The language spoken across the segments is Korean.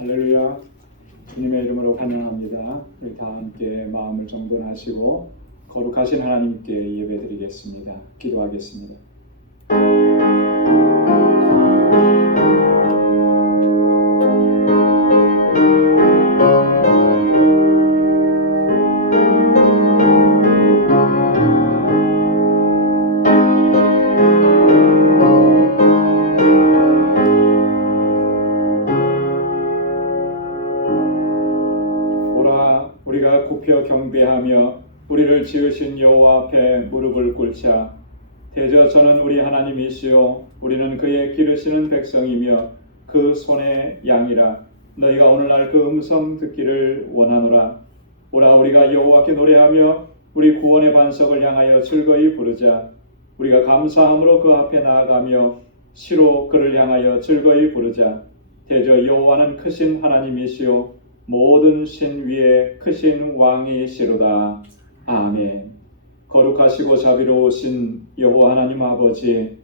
할렐루야. 주님의 이름으로 환영합니다. 우리 다 함께 마음을 정돈하시고 거룩하신 하나님께 예배드리겠습니다. 기도하겠습니다. 우리가 굽혀 경배하며 우리를 지으신 여호와 앞에 무릎을 꿇자. 대저 저는 우리 하나님이시요 우리는 그의 기르시는 백성이며 그 손의 양이라. 너희가 오늘날 그 음성 듣기를 원하노라. 오라 우리가 여호와께 노래하며 우리 구원의 반석을 향하여 즐거이 부르자. 우리가 감사함으로 그 앞에 나아가며 시로 그를 향하여 즐거이 부르자. 대저 여호와는 크신 하나님이시요 모든 신 위에 크신 왕이시로다. 아멘. 거룩하시고 자비로우신 여호와 하나님 아버지,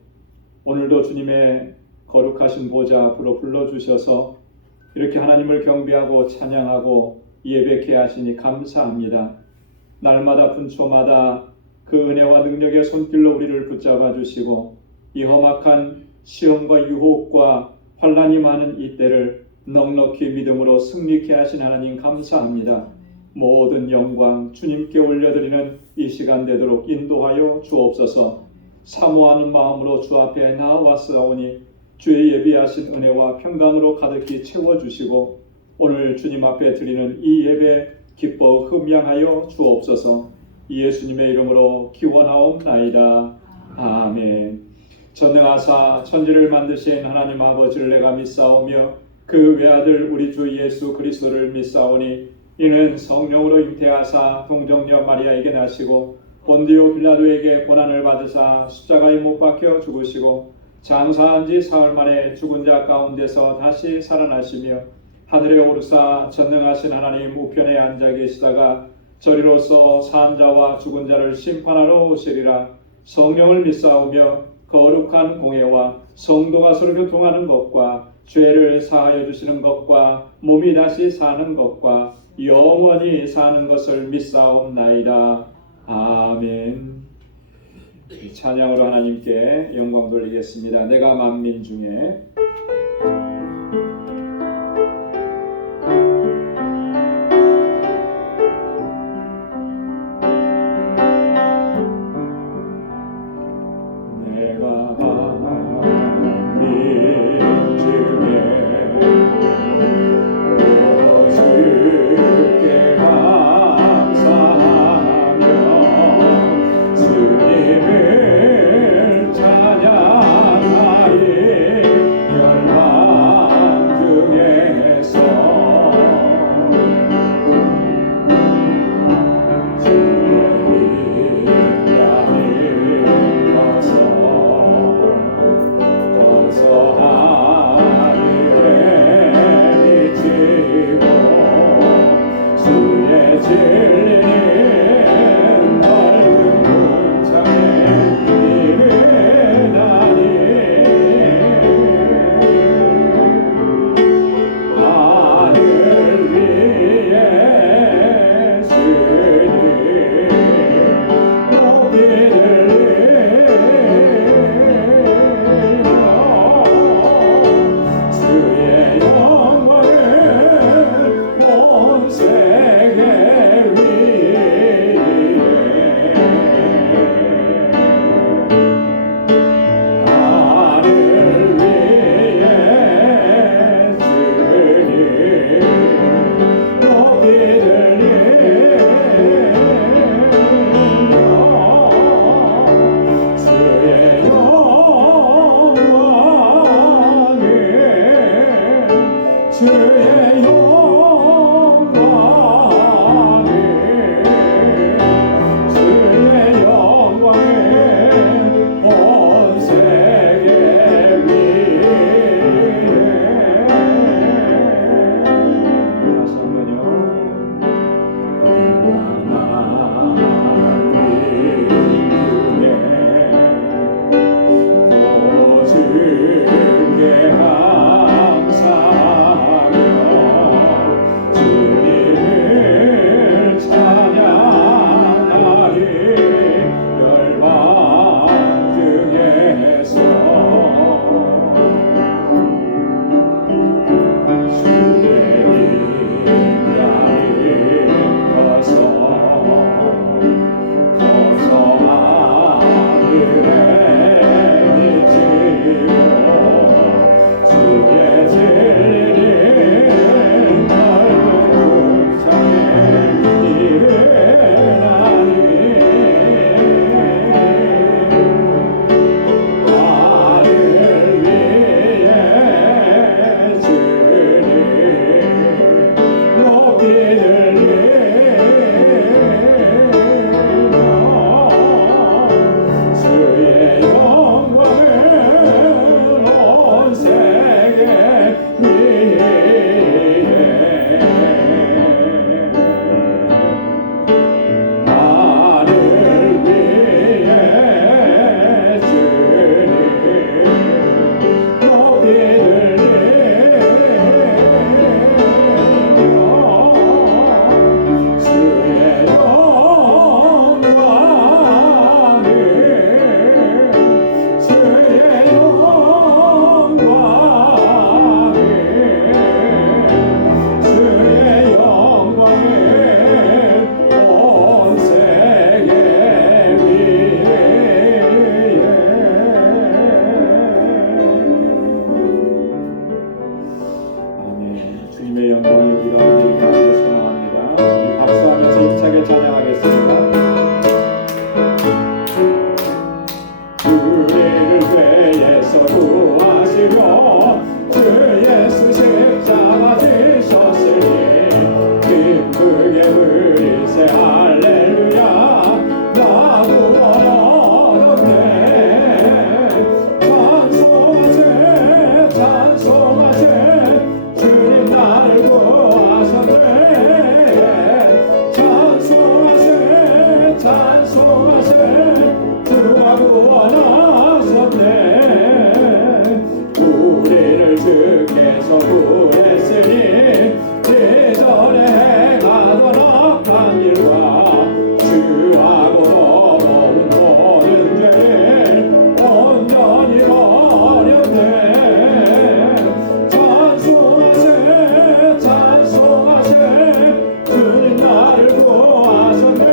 오늘도 주님의 거룩하신 보좌 앞으로 불러주셔서 이렇게 하나님을 경배하고 찬양하고 예배케 하시니 감사합니다. 날마다 분초마다 그 은혜와 능력의 손길로 우리를 붙잡아 주시고 이 험악한 시험과 유혹과 환난이 많은 이때를 넉넉히 믿음으로 승리케 하신 하나님 감사합니다. 모든 영광 주님께 올려드리는 이 시간 되도록 인도하여 주옵소서. 사모하는 마음으로 주 앞에 나아왔사오니 주의 예비하신 은혜와 평강으로 가득히 채워주시고 오늘 주님 앞에 드리는 이 예배 기뻐 흠양하여 주옵소서. 예수님의 이름으로 기원하옵나이다. 아멘. 전능하사 천지를 만드신 하나님 아버지를 내가 믿사오며 그 외아들 우리 주 예수 그리스도를 믿사오니 이는 성령으로 잉태하사 동정녀 마리아에게 나시고 본디오 빌라도에게 고난을 받으사 십자가에 못 박혀 죽으시고 장사한 지 사흘 만에 죽은 자 가운데서 다시 살아나시며 하늘에 오르사 전능하신 하나님 우편에 앉아 계시다가 저리로서 산 자와 죽은 자를 심판하러 오시리라. 성령을 믿사오며 거룩한 공예와 성도가 서로 교통하는 것과 죄를 사하여 주시는 것과 몸이 다시 사는 것과 영원히 사는 것을 믿사옵나이다. 아멘. 찬양으로 하나님께 영광 돌리겠습니다. 내가 만민 중에 찬양하리 찬송하세 주가 구원하셨네 우리를 주께서 구했으니 예전에 행하던 악한 일과 주하고 더러운 모든 죄를 온전히 버렸네 찬송하세 찬송하세 주님 나를 구하셨네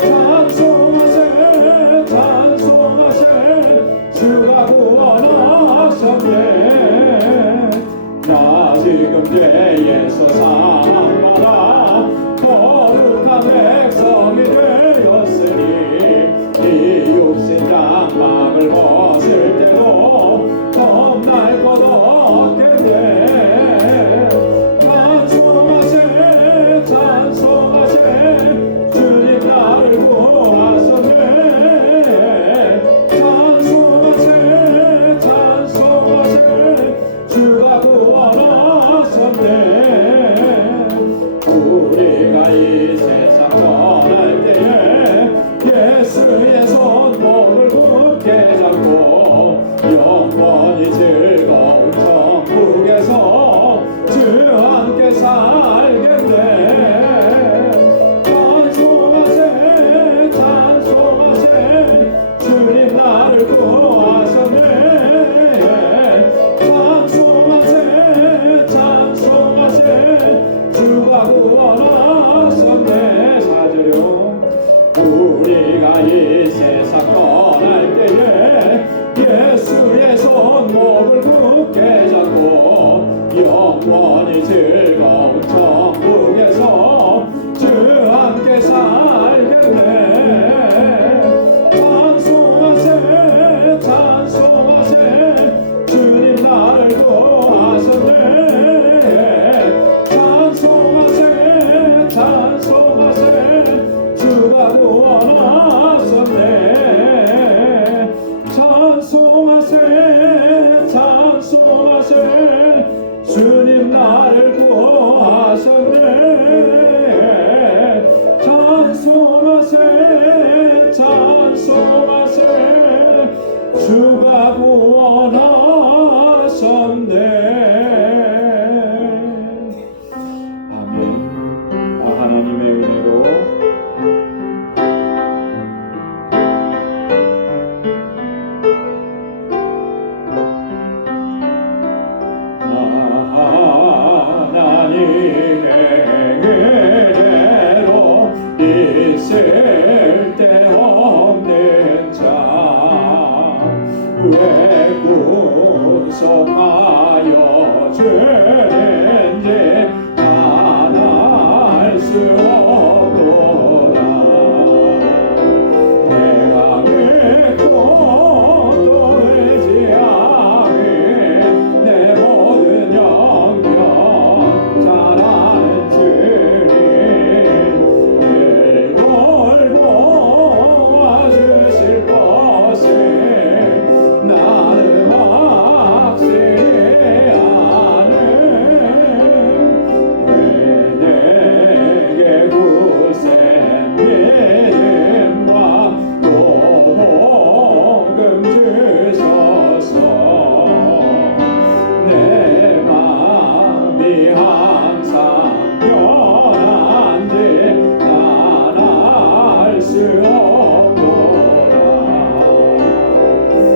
찬송하세 찬송하세 주가 구원하셨네 나 지금 죄에서 사함받아 거룩한 백성이 되었으니 이 육신 장막을 벗을 때도 겁날 것 없겠네 찬송하세 찬송하세 주님 나를 구하셨네 찬송하세 찬송하세 주가 구원하셨네 우리가 이 세상 떠날 때에 예수의 손목을 굳게 잡고 영원히 즐거운 천국에서 주와 함께 살겠네 찬송하세 찬송하세 주님 나를 구하셨네 찬송하세 찬송하세 주가 구원하셨네 사절요 우리가 이 세상 떠날 때에 예수의 손목을 굳게 잡고 영원히 즐거운 천국에서 주와 함께 살겠네 찬송하세 찬송하세 주님 나를 구하셨네 찬송하세 찬송하세 주가 구원하셨네 찬송하세 찬송하세 주님 나를 구하셨네 찬송하세 찬송하세 주가 구원하셨네 아멘 하나님의 은혜로 하나님의 은혜로 있을 데 없는 자 왜 구속하여 주는지 난 알 수 없도다 내가 믿고 또 의지하며 내 모든 영역 잘하는 주님 늘 돌보아주실 것을 나는 확실히 아네 왜 내게 굳센 믿음과 또 복음 주셔서 내 마음이 항상 편한지 난 알 수 없도다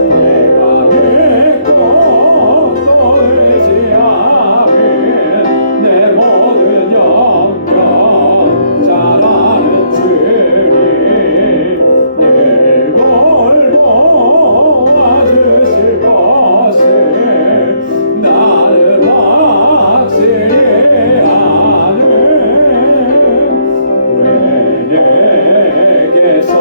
내가 믿고 또 의지하며 내 모든 영역 잘하는 주님 늘 돌보아주실 것을 나는 확실히 아네 왜 내게서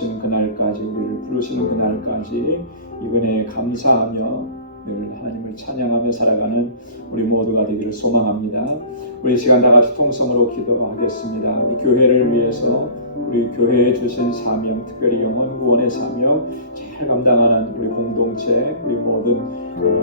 오시는 그날까지, 우리를 부르시는 그날까지 이 은혜에 감사하며 늘 하나님을 찬양하며 살아가는 우리 모두가 되기를 소망합니다. 우리 시간 다 같이 통성으로 기도하겠습니다. 우리 교회를 위해서, 우리 교회에 주신 사명, 특별히 영혼 구원의 사명 잘 감당하는 우리 공동체, 우리 모든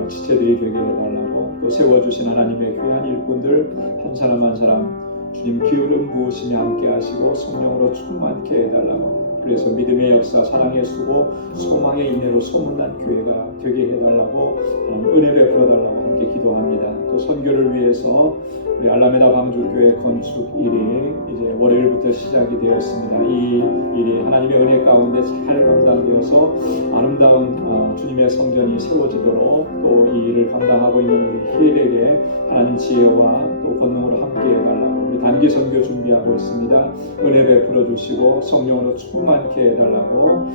지체들이 되게 해달라고, 또 세워주신 하나님의 귀한 일꾼들 한 사람 한 사람 주님 기울음 부으시며 함께 하시고 성령으로 충만케 해달라고, 그래서 믿음의 역사, 사랑의 수고, 소망의 인내로 소문난 교회가 되게 해달라고, 은혜 베풀어달라고 함께 기도합니다. 또 선교를 위해서 우리 알라메다 방주교회 건축 일이 이제 월요일부터 시작이 되었습니다. 이 일이 하나님의 은혜 가운데 잘 감당되어서 아름다운 주님의 성전이 세워지도록, 또 이 일을 감당하고 있는 우리 힐에게 하나님 지혜와 또 권능으로 함께 해달라고, 우리 단기 선교 준비하고 있습니다. 은혜 베풀어 주시고 성령으로 충만케 해달라고,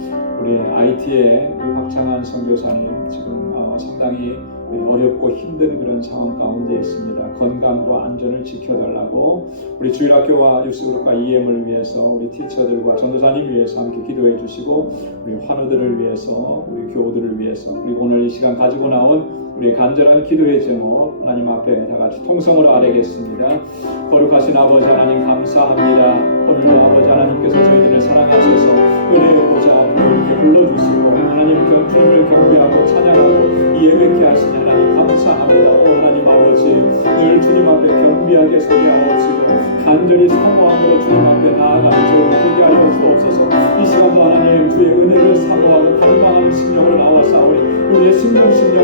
우리 IT의 박창한 선교사님 지금 상당히 어렵고 힘든 그런 상황 가운데 있습니다. 건강과 안전을 지켜달라고, 우리 주일학교와 유스그룹과 EM을 위해서, 우리 티처들과 전도사님 위해서 함께 기도해 주시고, 우리 환우들을 위해서, 우리 교우들을 위해서, 그리고 오늘 이 시간 가지고 나온 우리 간절한 기도의 제목 하나님 앞에 다 같이 통성으로 아뢰겠습니다. 거룩하신 아버지 하나님 감사합니다. 오늘도 아버지 하나님께서 저희들을 사랑하셔서 은혜의 보좌로 이렇게 불러주시고 하나님 주님을 경배하고 찬양하고 예배케 하시니 하나님 감사합니다. 오 하나님 아버지, 늘 주님 앞에 경배하게 소개하옵시고 간절히 사모함으로 주님 앞에 나아가는 저를 되게 하여 주옵소서. 이 시간도 하나님 주의 은혜를 사모하고 갈망하는 심령으로 나와싸우니 우리의 심령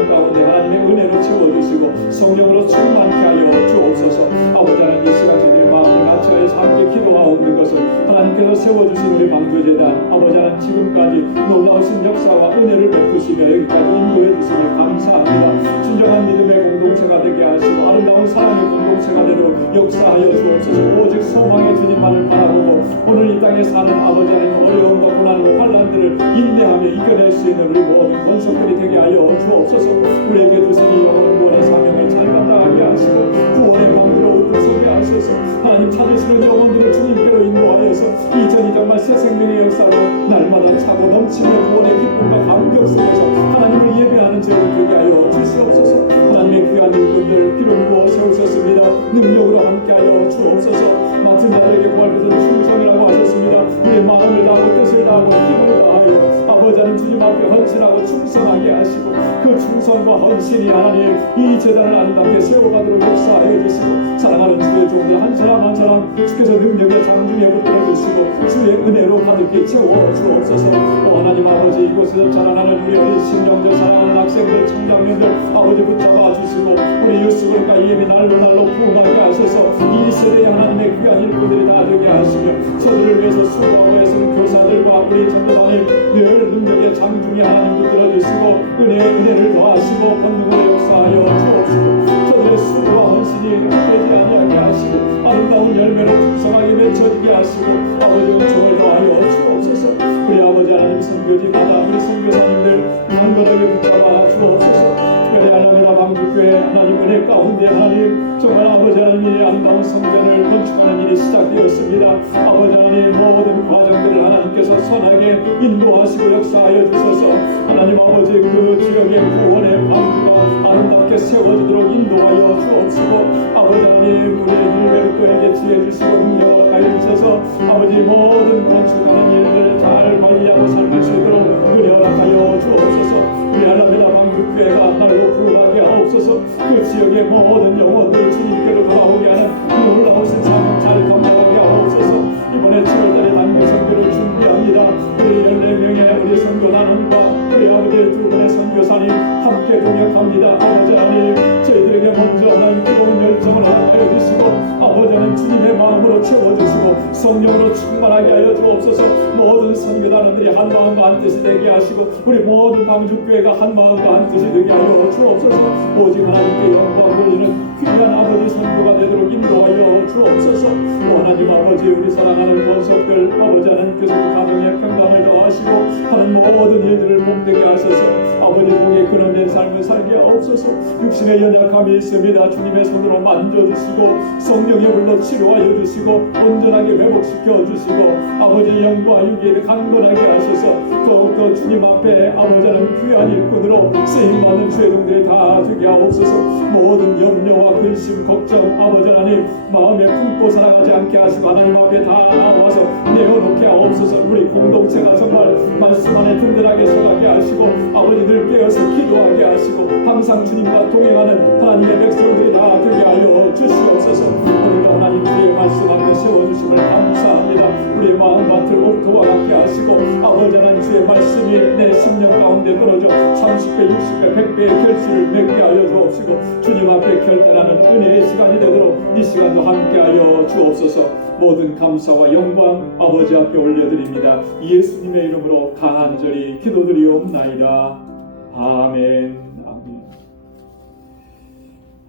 가운데 하나님의 은혜로 채워주시고 성령으로 충만케 하여 주옵소서. 아버지 하나님, 이 시간 저희들의 마음을 같이하여서 함께 기도하옵는 것은 하나님께서 세워주신 우리 방주재단, 아버지 하나님 지금까지 놀라우신 역사와 은혜를 베푸시며 여기까지 인도해 주시니 감사합니다. 진정한 믿음의 공동체가 되게 하시고 아름다운 사랑의 공동체가 되도록 역사하여 주옵소서. 오직 소망의 주님만을 바라보고 오늘 이 땅에 사는 아버지 하나님 어려움과 고난과 환난들을 인내하며 이겨낼 수 있는 우리 모든 권속들이 되게 하여 주옵소서. 우리에게 주신 이 영원 구원의 사명을 잘 감당하게 하시고 구원의 방주로 우리서게 하셔서 하나님 찾으시는 영혼들을 주님께로 인도하여서 이 전이 정말 새 생명의 역사로 날마다 차고 넘치는 구원의 기쁨과 감격 속에서 하나님을 예배하는 저희를 되게 하여 주시옵소서. 하나님의 귀한 일꾼들 기름 부어 세우셨습니다. 능력으로 함께하여 주옵소서. 맡은 자들에게 구할 것은 충성이라고 하셨습니다. 우리의 마음을 다하고 뜻을 다하고 힘을 다하여 아버지 하나님 주님 앞에 헌신하고 충성하게 하시고 그 충성과 헌신이 하나님 이 제단을 아름답게 세워가도록 역사하여 주시고 사랑하는 주의 종들 한 사람 한 사람 주께서 능력의 장중에 붙들어 주시고 주의 은혜로 가득히 채워 주옵소서. 오 하나님 아버지, 이곳에서 자라나는 우리 어린 신령들, 사랑하는 학생들, 청장년들 아버지 붙잡아 주시고 우리 유스그룹과 EM이 날로 부흥하게 하셔서 이 세대의 하나님의 귀한 일꾼들이 다 되게 하시며 저들을 위해서 수고하고 애쓰는 교사들과 우리 전도사님 늘 능력의 장중에 하나님 붙들어 주시고 은혜를 더하시고 권능으로 역사하여 주옵시고 저들의 수고와 헌신이 헛되지 아니하게 하시고 아름다운 열매로 풍성하게 맺혀지게 하시고 아버지 은총을 더하여 주옵소서. 우리 아버지 하나님 선교지마다 우리 선교사님들 강건하게 붙잡아 주옵소서. 특별히 알라메다 방주교회 하나님 은혜 가운데 하나님 정말 아버지 하나님이 아름다운 성전을 건축하는 일이 시작되었습니다. 아버지 하나님 모든 과정들을 하나님께서 선하게 인도하시고 역사하여 주셔서 하나님 아버지 그 지역의 구원의 방주가 아름답게 세워지도록 인도하여 주옵시고 아버지 하나님 우리 힐베르토에게 지혜 주시고 능력을 하여 주셔서 아버지 모든 건축하는 일들을 잘 관리하고 살릴 수 있도록 은혜하여 주옵소서. 우리 알라메다 방주교회가 날로 부흥하게 하옵소서. 그 지역의 모든 영혼들 주님께로 돌아오게 하는 놀라우신 사명 잘 감당하게 하옵소서. 이번에 7월달에 단기 선교를 준비합니다. 우리 14명의 우리 선교단원과 우리 아버지 두 분의 선교사님 함께 동역합니다. 아버지 하나님 저희들에게 먼저 하나님 뜨거운 열정을 허락하여 주시고 아버지 하나님 주님의 마음으로 채워주시고 성령으로 충만하게 하여 주옵소서. 모든 선교단원들이 한 마음과 한 뜻이 되게 하시고 우리 모든 방주교회가 한 마음과 한 뜻이 되게 하여 주옵소서. 오직 하나님께 영광 돌리는 귀한 아버지 선교가 되도록 인도하여 주옵소서. 또 하나님 아버지 우리 사랑하는 권속들 아버지 하나님께서 그 가정의 평강을 더하시고 하는 모든 일들을 복되게 하소서. 아버지 복의 근원된 삶을 살게 하옵소서. 육신의 연약함이 있습니다. 주님의 손으로 만져주시고 성령의 불로 치료하여 주시고 온전하게 회복시켜 주시고 아버지 영과 육에 강건하게 하소서. 더욱더 주님 앞에 아버지는 귀한 일꾼으로 쓰임받는 죄종들이 다 되게 하옵소서. 모든 염려와 근심 걱정 아버지 하나님 마음에 품고 살아가지 않게 하시고 하나님 앞에 다 나와서 내어놓게 하옵소서. 우리 공동체가 정말 말씀 안에 든든하게 서가게 하시고 아버지들 깨어서 기도하게 하시고 항상 주님과 동행하는 하나님의 백성들이 다 되게 하여 주시옵소서. 오늘도 하나님 주의 말씀 앞에 세워주심을 감사합니다. 우리의 마음밭을 옥토와 같게 하시고 아버지 하나님 주의 말씀이 내 심령 가운데 떨어져 30배 60배 100배의 결실을 맺게 하여 주옵시고 주님 앞에 결단하는 은혜의 시간이 되도록 이 시간도 함께하여 주옵소서. 모든 감사와 영광 아버지 앞에 올려드립니다. 예수님의 이름으로 간절히 기도드리옵나이다. 아멘. 아멘.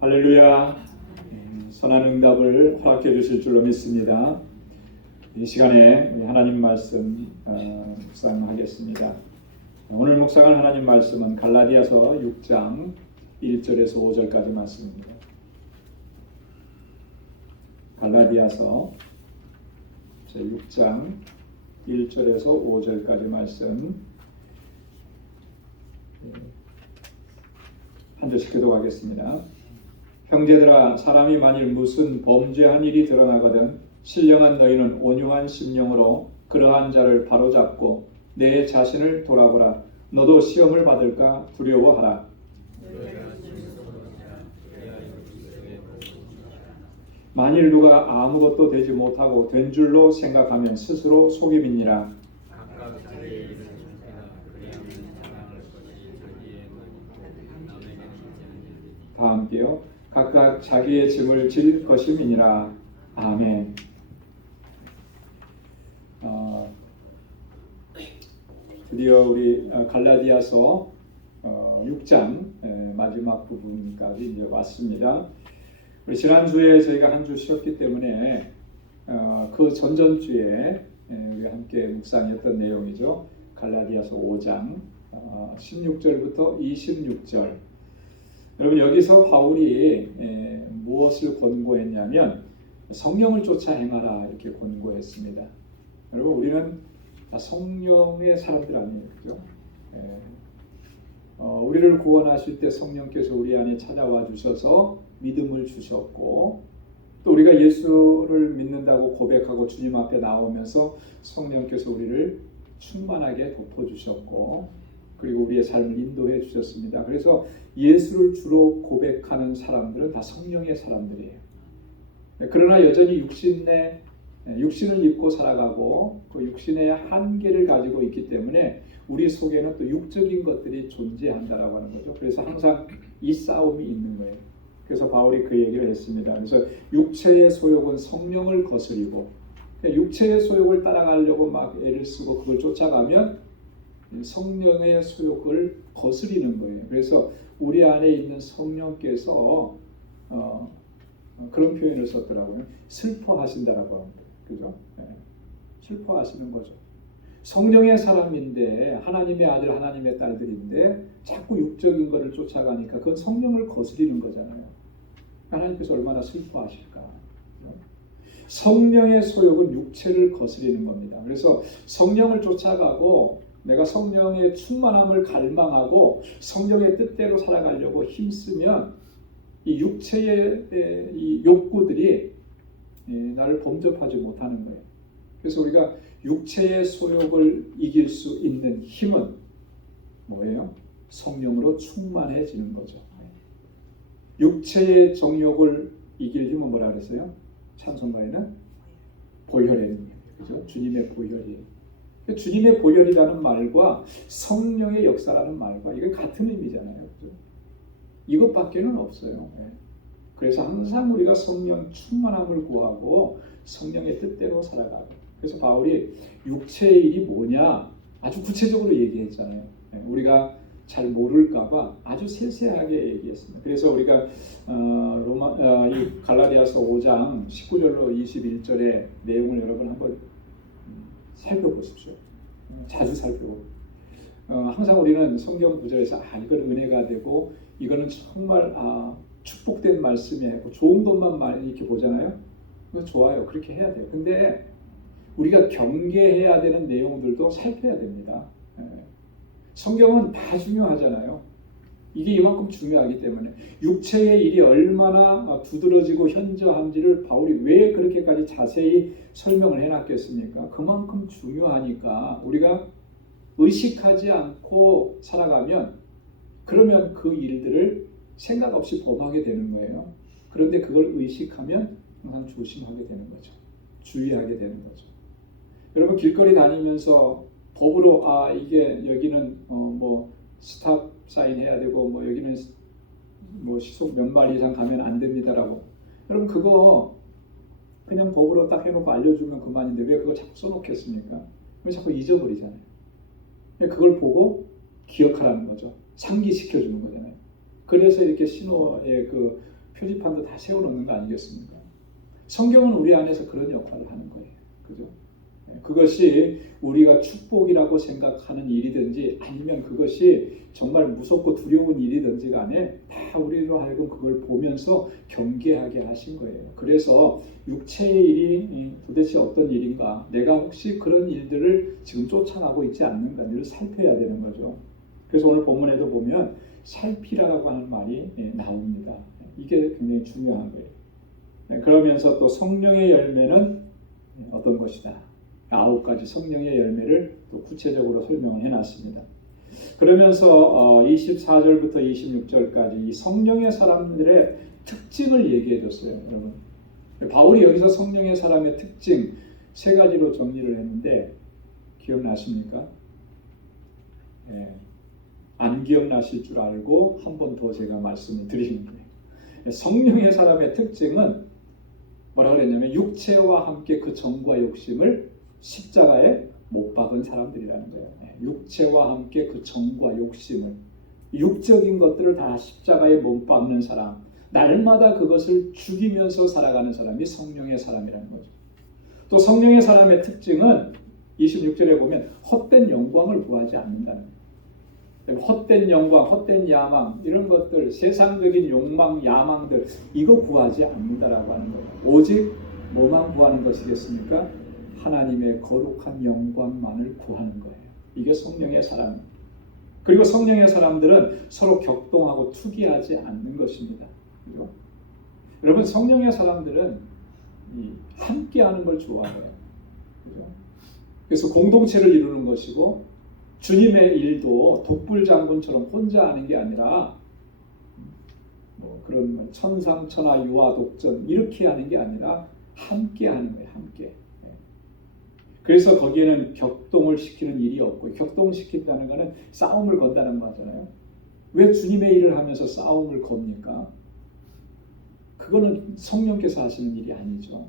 할렐루야. 선한 응답을 허락해 주실 줄로 믿습니다. 이 시간에 하나님 말씀 묵상하겠습니다. 오늘 묵상할 하나님 말씀은 갈라디아서 6장 1절에서 5절까지 말씀입니다. 갈라디아서 6장 1절에서 5절까지 말씀 한 절씩 기도하겠습니다. 형제들아, 사람이 만일 무슨 범죄한 일이 드러나거든 신령한 너희는 온유한 심령으로 그러한 자를 바로잡고 내 자신을 돌아보라. 너도 시험을 받을까 두려워하라. 만일 누가 아무것도 되지 못하고 된 줄로 생각하면 스스로 속임이니라. 다 함께요. 각각 자기의 짐을 질 것임이니라. 아멘. 드디어 우리 갈라디아서 6장 마지막 부분까지 이제 왔습니다. 우리 지난주에 저희가 한 주 쉬었기 때문에 그 전전주에 우리가 함께 묵상했던 내용이죠. 갈라디아서 5장 16절부터 26절. 여러분 여기서 바울이 무엇을 권고했냐면 성령을 쫓아 행하라 이렇게 권고했습니다. 여러분 우리는 성령의 사람들 아니에요, 그죠? 우리를 구원하실 때 성령께서 우리 안에 찾아와 주셔서 믿음을 주셨고 또 우리가 예수를 믿는다고 고백하고 주님 앞에 나오면서 성령께서 우리를 충만하게 덮어주셨고 그리고 우리의 삶을 인도해 주셨습니다. 그래서 예수를 주로 고백하는 사람들은 다 성령의 사람들이에요. 그러나 여전히 육신을 입고 살아가고 그 육신의 한계를 가지고 있기 때문에 우리 속에는 또 육적인 것들이 존재한다라고 하는 거죠. 그래서 항상 이 싸움이 있는 거예요. 그래서 바울이 그 얘기를 했습니다. 그래서 육체의 소욕은 성령을 거스리고 육체의 소욕을 따라가려고 막 애를 쓰고 그걸 쫓아가면 성령의 소욕을 거스리는 거예요. 그래서 우리 안에 있는 성령께서 그런 표현을 썼더라고요. 슬퍼하신다라고 합니다. 그죠? 네. 슬퍼하시는 거죠. 성령의 사람인데 하나님의 아들, 하나님의 딸들인데 자꾸 육적인 것을 쫓아가니까 그건 성령을 거스리는 거잖아요. 하나님께서 얼마나 슬퍼하실까. 성령의 소욕은 육체를 거스리는 겁니다. 그래서 성령을 쫓아가고 내가 성령의 충만함을 갈망하고 성령의 뜻대로 살아가려고 힘쓰면 이 육체의 이 욕구들이 나를 범접하지 못하는 거예요. 그래서 우리가 육체의 소욕을 이길 수 있는 힘은 뭐예요? 성령으로 충만해지는 거죠. 육체의 정욕을 이길 힘은 뭐라 그랬어요? 찬송가에는 보혈의 능력, 그죠? 주님의 보혈이. 주님의 보혈이라는 말과 성령의 역사라는 말과 이게 같은 의미잖아요. 그죠? 이것밖에는 없어요. 그래서 항상 우리가 성령 충만함을 구하고 성령의 뜻대로 살아가고. 그래서 바울이 육체의 일이 뭐냐 아주 구체적으로 얘기했잖아요. 우리가 잘 모를까봐 아주 세세하게 얘기했습니다. 그래서 우리가 이 갈라디아서 5장 19절로 21절의 내용을 여러분 한번 살펴보십시오. 자주 살펴보고 항상 우리는 성경 구절에서 이건 은혜가 되고 이거는 정말 축복된 말씀이고 좋은 것만 이렇게 보잖아요. 그거 좋아요. 그렇게 해야 돼요. 근데 우리가 경계해야 되는 내용들도 살펴야 됩니다. 성경은 다 중요하잖아요. 이게 이만큼 중요하기 때문에 육체의 일이 얼마나 두드러지고 현저한지를 바울이 왜 그렇게까지 자세히 설명을 해놨겠습니까? 그만큼 중요하니까 우리가 의식하지 않고 살아가면 그러면 그 일들을 생각 없이 범하게 되는 거예요. 그런데 그걸 의식하면 항상 조심하게 되는 거죠. 주의하게 되는 거죠. 여러분 길거리 다니면서 법으로 이게 여기는 뭐 스탑 사인 해야 되고 뭐 여기는 뭐 시속 몇 마일 이상 가면 안 됩니다라고. 여러분 그거 그냥 법으로 딱 해놓고 알려주면 그만인데 왜 그걸 자꾸 써놓겠습니까? 왜 자꾸 잊어버리잖아요. 그걸 보고 기억하라는 거죠. 상기시켜주는 거잖아요. 그래서 이렇게 신호의 그 표지판도 다 세워놓는 거 아니겠습니까? 성경은 우리 안에서 그런 역할을 하는 거예요. 그죠? 그것이 우리가 축복이라고 생각하는 일이든지 아니면 그것이 정말 무섭고 두려운 일이든지 간에 다 우리로 하여금 그걸 보면서 경계하게 하신 거예요. 그래서 육체의 일이 도대체 어떤 일인가, 내가 혹시 그런 일들을 지금 쫓아가고 있지 않는가를 살펴야 되는 거죠. 그래서 오늘 본문에도 보면 살피라고 하는 말이 나옵니다. 이게 굉장히 중요한 거예요. 그러면서 또 성령의 열매는 어떤 것이다. 9가지 성령의 열매를 또 구체적으로 설명을 해놨습니다. 그러면서 24절부터 26절까지 이 성령의 사람들의 특징을 얘기해 줬어요. 여러분, 바울이 여기서 성령의 사람의 특징 3가지로 정리를 했는데 기억나십니까? 안 기억나실 줄 알고 한 번 더 제가 말씀을 드리는 거예요. 성령의 사람의 특징은 뭐라 그랬냐면 육체와 함께 그 정과 욕심을 십자가에 못 박은 사람들이라는 거예요. 육체와 함께 그 정과 욕심을, 육적인 것들을 다 십자가에 못 박는 사람, 날마다 그것을 죽이면서 살아가는 사람이 성령의 사람이라는 거죠. 또 성령의 사람의 특징은 26절에 보면 헛된 영광을 구하지 않는다는 거예요. 헛된 영광, 헛된 야망, 이런 것들, 세상적인 욕망, 야망들, 이거 구하지 않는다라고 하는 거예요. 오직 뭐만 구하는 것이겠습니까? 하나님의 거룩한 영광만을 구하는 거예요. 이게 성령의 사람. 그리고 성령의 사람들은 서로 격동하고 투기하지 않는 것입니다. 그죠? 여러분, 성령의 사람들은 함께하는 걸 좋아해요. 그죠? 그래서 공동체를 이루는 것이고 주님의 일도 독불장군처럼 혼자 하는 게 아니라 뭐 그런 천상천하 유아독전 이렇게 하는 게 아니라 함께 하는 거예요. 함께. 그래서 거기에는 격동을 시키는 일이 없고, 격동시킨다는 것은 싸움을 건다는 거잖아요. 왜 주님의 일을 하면서 싸움을 겁니까? 그거는 성령께서 하시는 일이 아니죠.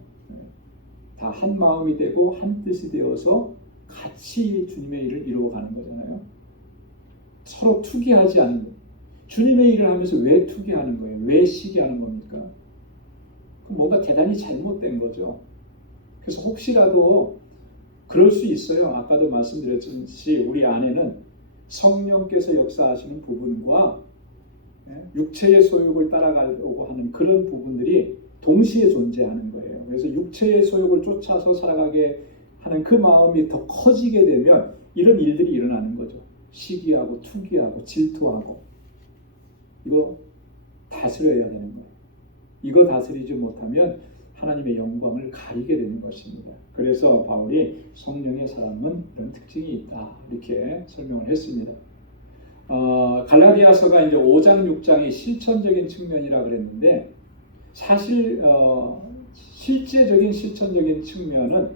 다 한 마음이 되고 한 뜻이 되어서 같이 주님의 일을 이루어가는 거잖아요. 서로 투기하지 않는 거예요. 주님의 일을 하면서 왜 투기하는 거예요? 왜 시기하는 겁니까? 뭔가 대단히 잘못된 거죠. 그래서 혹시라도 그럴 수 있어요. 아까도 말씀드렸듯이 우리 안에는 성령께서 역사하시는 부분과 육체의 소욕을 따라가려고 하는 그런 부분들이 동시에 존재하는 거예요. 그래서 육체의 소욕을 쫓아서 살아가게 하는 그 마음이 더 커지게 되면 이런 일들이 일어나는 거죠. 시기하고 투기하고 질투하고. 이거 다스려야 되는 거예요. 이거 다스리지 못하면 하나님의 영광을 가리게 되는 것입니다. 그래서 바울이 성령의 사람은 이런 특징이 있다 이렇게 설명을 했습니다. 갈라디아서가 이제 5장 6장이 실천적인 측면이라 그랬는데 사실 실제적인 실천적인 측면은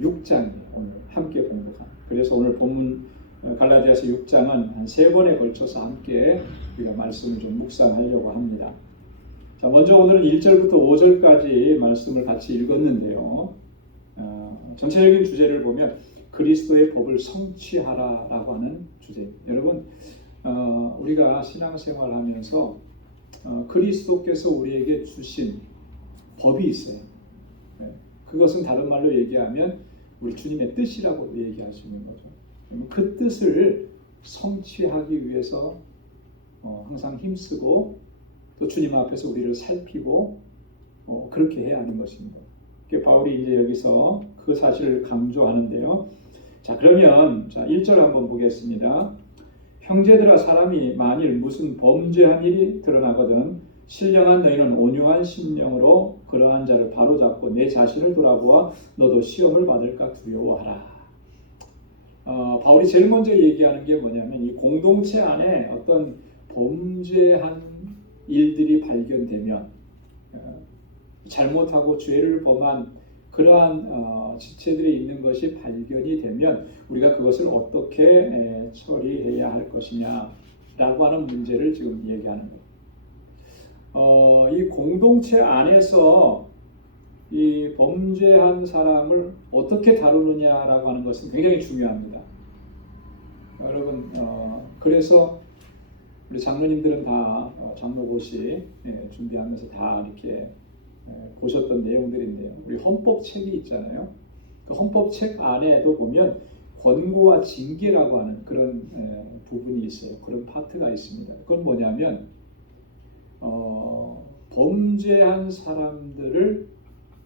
6장이에요. 오늘 함께 공부한. 그래서 오늘 본문 갈라디아서 6장은 한 3번에 걸쳐서 함께 우리가 말씀을 좀 묵상하려고 합니다. 자, 먼저 오늘은 1절부터 5절까지 말씀을 같이 읽었는데요. 전체적인 주제를 보면 그리스도의 법을 성취하라라고 하는 주제. 여러분, 우리가 신앙생활하면서 그리스도께서 우리에게 주신 법이 있어요. 그것은 다른 말로 얘기하면 우리 주님의 뜻이라고 얘기할 수 있는 거죠. 그 뜻을 성취하기 위해서 항상 힘쓰고 또 주님 앞에서 우리를 살피고 그렇게 해야 하는 것입니다. 바울이 이제 여기서 그 사실을 강조하는데요. 자, 그러면 1절 한번 보겠습니다. 형제들아, 사람이 만일 무슨 범죄한 일이 드러나거든 신령한 너희는 온유한 심령으로 그러한 자를 바로잡고 내 자신을 돌아보아 너도 시험을 받을까 두려워하라. 바울이 제일 먼저 얘기하는 게 뭐냐면 이 공동체 안에 어떤 범죄한 일들이 발견되면 잘못하고 죄를 범한 그러한 지체들이 있는 것이 발견이 되면 우리가 그것을 어떻게 처리해야 할 것이냐라고 하는 문제를 지금 얘기하는 거예요. 이 공동체 안에서 이 범죄한 사람을 어떻게 다루느냐라고 하는 것은 굉장히 중요합니다. 여러분, 그래서 우리 장로님들은 다 장로고시 준비하면서 다 이렇게 보셨던 내용들인데요. 우리 헌법책이 있잖아요. 그 헌법책 안에도 보면 권고와 징계라고 하는 그런 부분이 있어요. 그런 파트가 있습니다. 그건 뭐냐면 범죄한 사람들을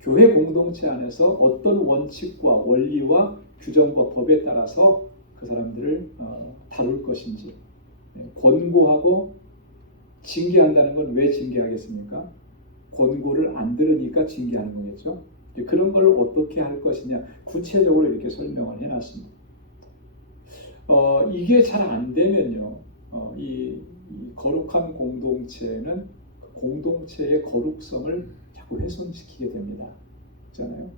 교회 공동체 안에서 어떤 원칙과 원리와 규정과 법에 따라서 그 사람들을 다룰 것인지 권고하고 징계한다는 건 왜 징계하겠습니까? 권고를 안 들으니까 징계하는 거겠죠. 그런 걸 어떻게 할 것이냐 구체적으로 이렇게 설명을 해놨습니다. 이게 잘 안 되면요, 이 거룩한 공동체는 공동체의 거룩성을 자꾸 훼손시키게 됩니다. 그렇잖아요.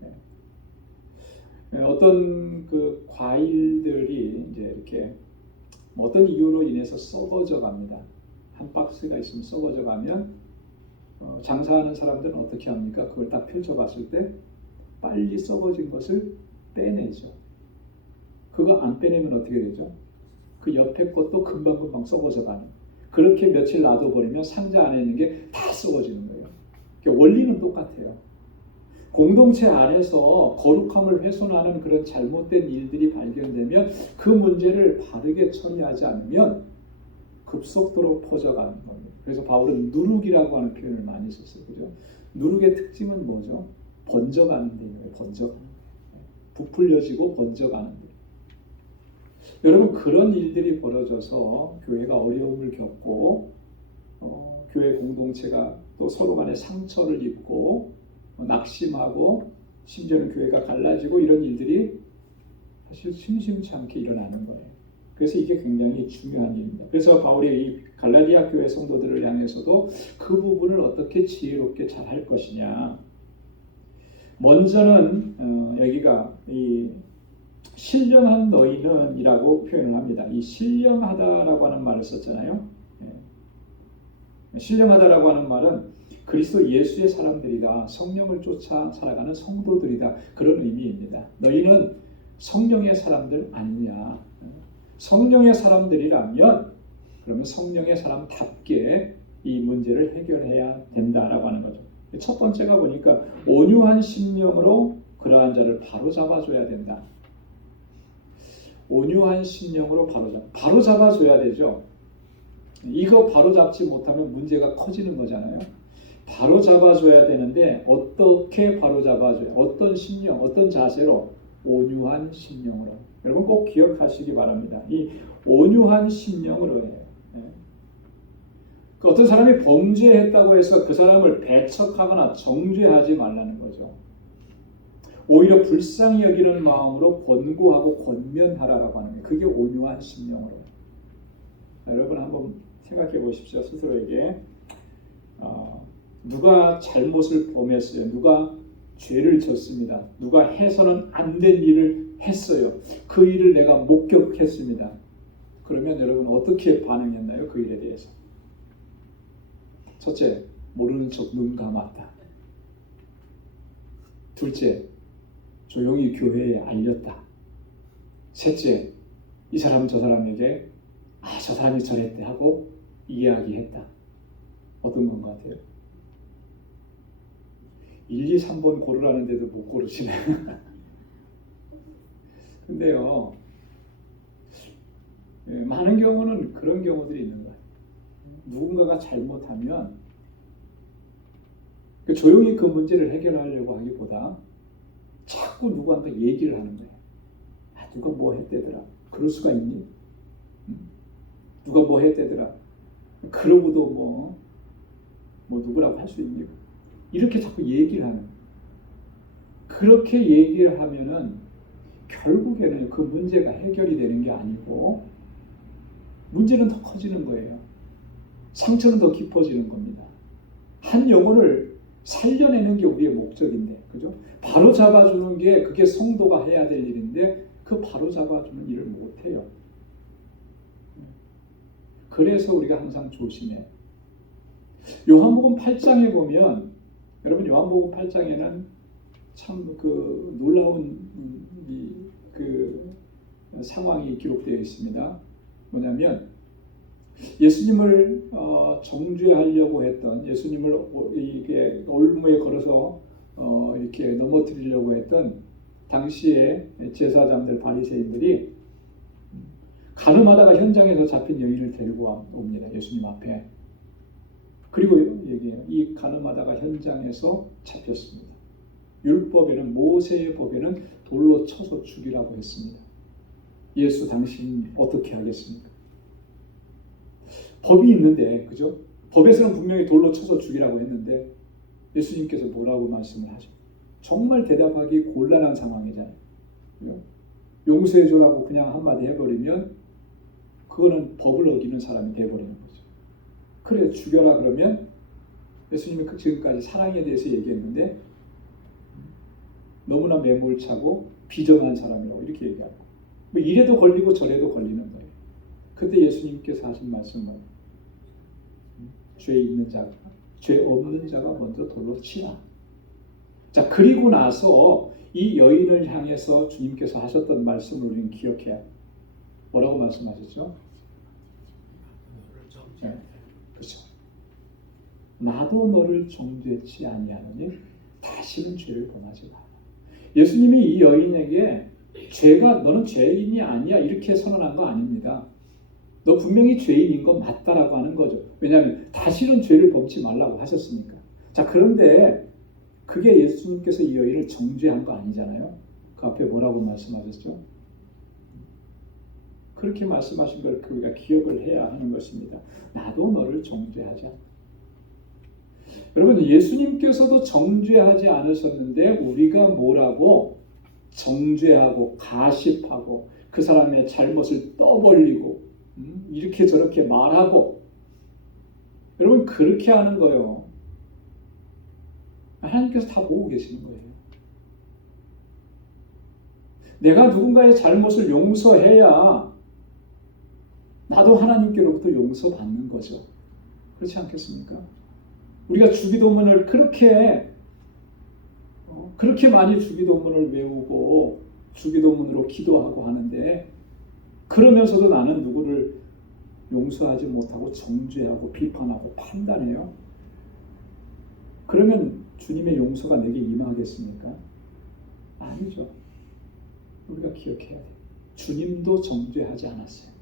어떤 그 과일들이 이제 이렇게 어떤 이유로 인해서 썩어져 갑니다. 한 박스가 있으면 썩어져 가면 장사하는 사람들은 어떻게 합니까? 그걸 딱 펼쳐봤을 때 빨리 썩어진 것을 빼내죠. 그거 안 빼내면 어떻게 되죠? 그 옆에 것도 금방금방 썩어져 가는. 그렇게 며칠 놔둬버리면 상자 안에 있는 게 다 썩어지는 거예요. 그러니까 원리는 똑같아요. 공동체 안에서 거룩함을 훼손하는 그런 잘못된 일들이 발견되면 그 문제를 바르게 처리하지 않으면 급속도로 퍼져가는 겁니다. 그래서 바울은 누룩이라고 하는 표현을 많이 썼어요. 그죠? 누룩의 특징은 뭐죠? 번져가는 데예요. 번져가는 데. 부풀려지고 번져가는 데. 여러분, 그런 일들이 벌어져서 교회가 어려움을 겪고 교회 공동체가 또 서로 간에 상처를 입고 낙심하고 심지어는 교회가 갈라지고 이런 일들이 사실 심심치 않게 일어나는 거예요. 그래서 이게 굉장히 중요한 일입니다. 그래서 바울이 이 갈라디아 교회 성도들을 향해서도 그 부분을 어떻게 지혜롭게 잘 할 것이냐. 먼저는 여기가 이 신령한 너희는 이라고 표현을 합니다. 이 신령하다라고 하는 말을 썼잖아요. 신령하다라고 하는 말은 그리스도 예수의 사람들이다. 성령을 쫓아 살아가는 성도들이다. 그런 의미입니다. 너희는 성령의 사람들 아니냐. 성령의 사람들이라면 그러면 성령의 사람답게 이 문제를 해결해야 된다라고 하는 거죠. 첫 번째가 보니까 온유한 심령으로 그러한 자를 바로잡아줘야 된다. 온유한 심령으로 바로잡아줘야 되죠. 이거 바로잡지 못하면 문제가 커지는 거잖아요. 바로잡아줘야 되는데 어떻게 바로잡아줘요? 어떤 심령, 어떤 자세로? 온유한 심령으로. 여러분 꼭 기억하시기 바랍니다. 이 온유한 심령으로 해요. 어떤 사람이 범죄했다고 해서 그 사람을 배척하거나 정죄하지 말라는 거죠. 오히려 불쌍히 여기는 마음으로 권고하고 권면하라라고 하는 거예요. 그게 온유한 심령으로. 여러분 한번 생각해 보십시오. 스스로에게. 누가 잘못을 범했어요. 누가 죄를 졌습니다. 누가 해서는 안 된 일을 했어요. 그 일을 내가 목격했습니다. 그러면 여러분 어떻게 반응했나요? 그 일에 대해서. 첫째, 모르는 척 눈 감았다. 둘째, 조용히 교회에 알렸다. 셋째, 이 사람 저 사람에게 저 사람이 저랬대 하고 이야기했다. 어떤 건 것 같아요? 1, 2, 3번 고르라는데도 못 고르시네. 근데요, 많은 경우는 그런 경우들이 있는 거예요. 누군가가 잘못하면 조용히 그 문제를 해결하려고 하기보다 자꾸 누구한테 얘기를 하는 거예요. 아, 누가 뭐 했대더라. 그럴 수가 있니? 누가 뭐 했대더라. 그러고도 뭐 누구라고 할 수 있니? 이렇게 자꾸 얘기를 하는 거예요. 그렇게 얘기를 하면은 결국에는 그 문제가 해결이 되는 게 아니고 문제는 더 커지는 거예요. 상처는 더 깊어지는 겁니다. 한 영혼을 살려내는 게 우리의 목적인데, 그죠? 바로 잡아주는 게 그게 성도가 해야 될 일인데 그 바로 잡아주는 일을 못해요. 그래서 우리가 항상 조심해. 요한복음 8장에 보면, 여러분 요한복음 8장에는 참 그 놀라운 그 상황이 기록되어 있습니다. 뭐냐면 예수님을 정죄하려고 했던, 예수님을 이게 올무에 걸어서 이렇게 넘어뜨리려고 했던 당시에 제사장들 바리새인들이 가늠하다가 현장에서 잡힌 여인을 데리고 옵니다. 예수님 앞에. 그리고 얘기해요. 이 가늠하다가 현장에서 잡혔습니다. 율법에는, 모세의 법에는 돌로 쳐서 죽이라고 했습니다. 예수 당신 어떻게 하겠습니까? 법이 있는데, 그죠? 법에서는 분명히 돌로 쳐서 죽이라고 했는데 예수님께서 뭐라고 말씀을 하죠? 정말 대답하기 곤란한 상황이잖아요. 그죠? 용서해줘라고 그냥 한마디 해버리면 그거는 법을 어기는 사람이 돼버리는 거죠. 그래 죽여라 그러면 예수님이 지금까지 사랑에 대해서 얘기했는데 너무나 매몰차고 비정한 사람이라고 이렇게 얘기하고 뭐 이래도 걸리고 저래도 걸리는 거예요. 그때 예수님께서 하신 말씀은 죄 있는 자가, 죄 없는 자가 먼저 돌로 치라. 자, 그리고 나서 이 여인을 향해서 주님께서 하셨던 말씀을 우리는 기억해야. 뭐라고 말씀하셨죠? 네, 그렇죠. 나도 너를 정죄치 아니하노니 다시는 죄를 범하지 마라. 예수님이 이 여인에게 너는 죄인이 아니야 이렇게 선언한 거 아닙니다. 너 분명히 죄인인 건 맞다라고 하는 거죠. 왜냐하면 다시는 죄를 범치 말라고 하셨으니까. 자, 그런데 그게 예수님께서 이 여인을 정죄한 거 아니잖아요. 그 앞에 뭐라고 말씀하셨죠? 그렇게 말씀하신 걸 우리가 기억을 해야 하는 것입니다. 나도 너를 정죄하지 않다. 여러분, 예수님께서도 정죄하지 않으셨는데 우리가 뭐라고 정죄하고 가십하고 그 사람의 잘못을 떠벌리고 이렇게 저렇게 말하고, 여러분 그렇게 하는 거예요. 하나님께서 다 보고 계시는 거예요. 내가 누군가의 잘못을 용서해야 나도 하나님께로부터 용서받는 거죠. 그렇지 않겠습니까? 우리가 주기도문을 그렇게 많이 주기도문을 외우고 주기도문으로 기도하고 하는데, 그러면서도 나는 누구를 용서하지 못하고 정죄하고 비판하고 판단해요. 그러면 주님의 용서가 내게 임하겠습니까? 아니죠. 우리가 기억해야 돼요. 주님도 정죄하지 않았어요.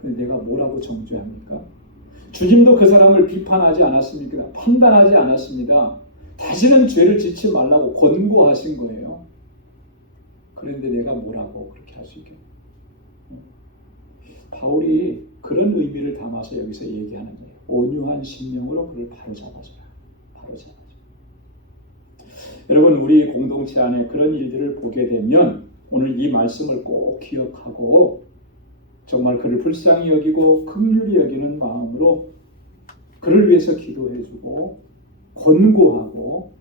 근데 내가 뭐라고 정죄합니까? 주님도 그 사람을 비판하지 않았습니까? 판단하지 않았습니다. 다시는 죄를 짓지 말라고 권고하신 거예요. 그런데 내가 뭐라고 그렇게 할 수 있겠어요? 바울이 그런 의미를 담아서 여기서 얘기하는 거예요. 온유한 심령으로 그를 바로잡아줘라. 바로잡아줘. 여러분, 우리 공동체 안에 그런 일들을 보게 되면 오늘 이 말씀을 꼭 기억하고 정말 그를 불쌍히 여기고 긍휼히 여기는 마음으로 그를 위해서 기도해주고 권고하고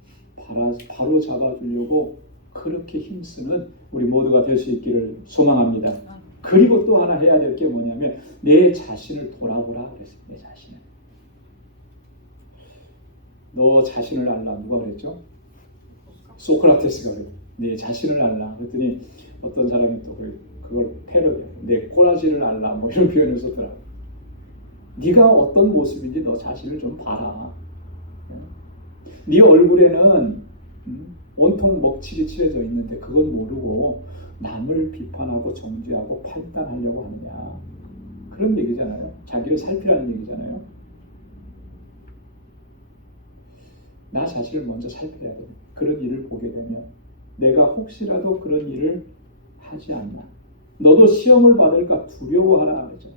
바로 잡아주려고 그렇게 힘쓰는 우리 모두가 될 수 있기를 소망합니다. 그리고 또 하나 해야 될 게 뭐냐면 내 자신을 돌아보라 그랬어요. 내 자신을. 너 자신을 알라. 누가 그랬죠? 소크라테스가 그래요. 내 자신을 알라. 그랬더니 어떤 사람이 또 그걸 패러디해요. 내 꼬라지를 알라. 뭐 이런 표현을 썼더라고요. 네가 어떤 모습인지 너 자신을 좀 봐라. 네 얼굴에는 온통 먹칠이 칠해져 있는데 그건 모르고 남을 비판하고 정죄하고 판단하려고 하느냐. 그런 얘기잖아요. 자기를 살피라는 얘기잖아요. 나 자신을 먼저 살펴야 돼요. 그런 일을 보게 되면 내가 혹시라도 그런 일을 하지 않나. 너도 시험을 받을까 두려워하라 그러죠.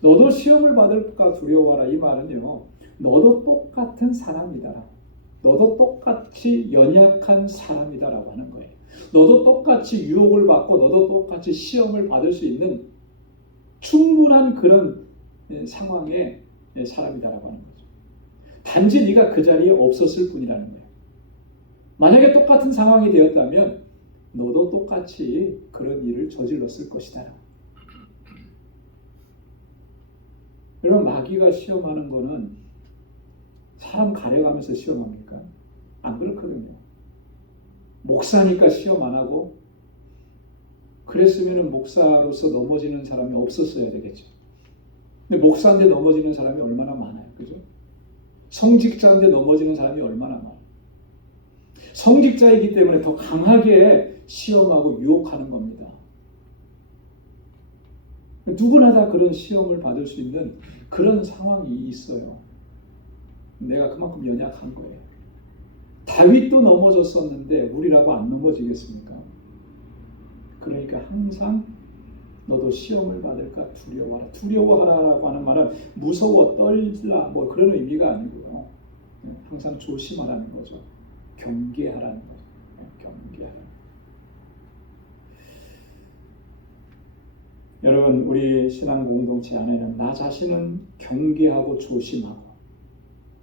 너도 시험을 받을까 두려워하라. 이 말은요, 너도 똑같은 사람이다. 너도 똑같이 연약한 사람이다라고 하는 거예요. 너도 똑같이 유혹을 받고 너도 똑같이 시험을 받을 수 있는 충분한 그런 상황의 사람이다라고 하는 거죠. 단지 네가 그 자리에 없었을 뿐이라는 거예요. 만약에 똑같은 상황이 되었다면 너도 똑같이 그런 일을 저질렀을 것이다. 여러분, 마귀가 시험하는 거는 사람 가려가면서 시험합니까? 안 그렇거든요. 목사니까 시험 안 하고, 그랬으면 목사로서 넘어지는 사람이 없었어야 되겠죠. 근데 목사인데 넘어지는 사람이 얼마나 많아요. 그죠? 성직자인데 넘어지는 사람이 얼마나 많아요. 성직자이기 때문에 더 강하게 시험하고 유혹하는 겁니다. 누구나 다 그런 시험을 받을 수 있는 그런 상황이 있어요. 내가 그만큼 연약한 거예요. 다윗도 넘어졌었는데 우리라고 안 넘어지겠습니까? 그러니까 항상 너도 시험을 받을까 두려워하라. 두려워하라라고 하는 말은 무서워 떨라 뭐 그런 의미가 아니고요. 항상 조심하라는 거죠. 경계하라는 거죠. 경계하라. 여러분, 우리 신앙 공동체 안에는 나 자신은 경계하고 조심하고,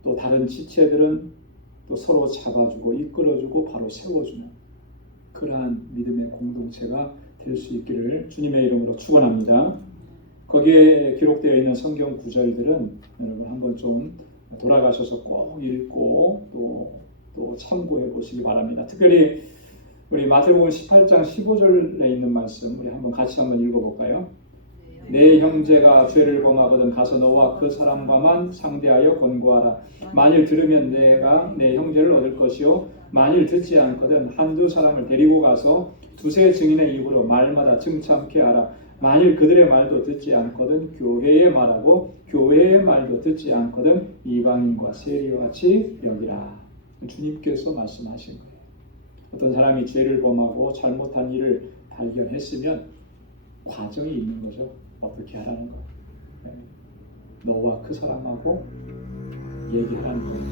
또 다른 지체들은 또 서로 잡아주고 이끌어주고 바로 세워주는 그러한 믿음의 공동체가 될 수 있기를 주님의 이름으로 축원합니다. 거기에 기록되어 있는 성경 구절들은 여러분 한번 좀 돌아가셔서 꼭 읽고 또 참고해 보시기 바랍니다. 특별히 우리 마태복음 18장 15절에 있는 말씀 우리 한번 같이 한번 읽어볼까요? 내 형제가 죄를 범하거든 가서 너와 그 사람과만 상대하여 권고하라. 만일 들으면 내가 내 형제를 얻을 것이요 만일 듣지 않거든 한두 사람을 데리고 가서 두세 증인의 입으로 말마다 증참케 하라. 만일 그들의 말도 듣지 않거든 교회의 말하고 교회의 말도 듣지 않거든 이방인과 세리와 같이 여기라. 주님께서 말씀하신 거예요. 어떤 사람이 죄를 범하고 잘못한 일을 발견했으면 과정이 있는 거죠. 어떻게 하라는 거예요. 너와 그 사람하고 얘기하라는 거예요.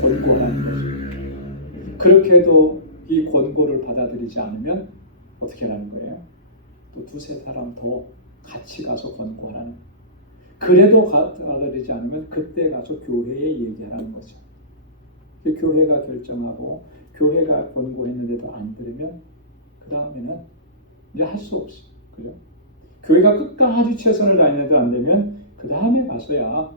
권고하라는 거죠. 그렇게 해도 이 권고를 받아들이지 않으면 어떻게 하라는 거예요? 또 두세 사람 더 같이 가서 권고하라는 거예요. 그래도 받아들이지 않으면 그때 가서 교회에 얘기하라는 거죠. 교회가 결정하고 교회가 권고했는데도 안 들으면 그 다음에는 이제 할 수 없어요. 그죠? 교회가 끝까지 최선을 다했는데도 안 되면 그 다음에 가서야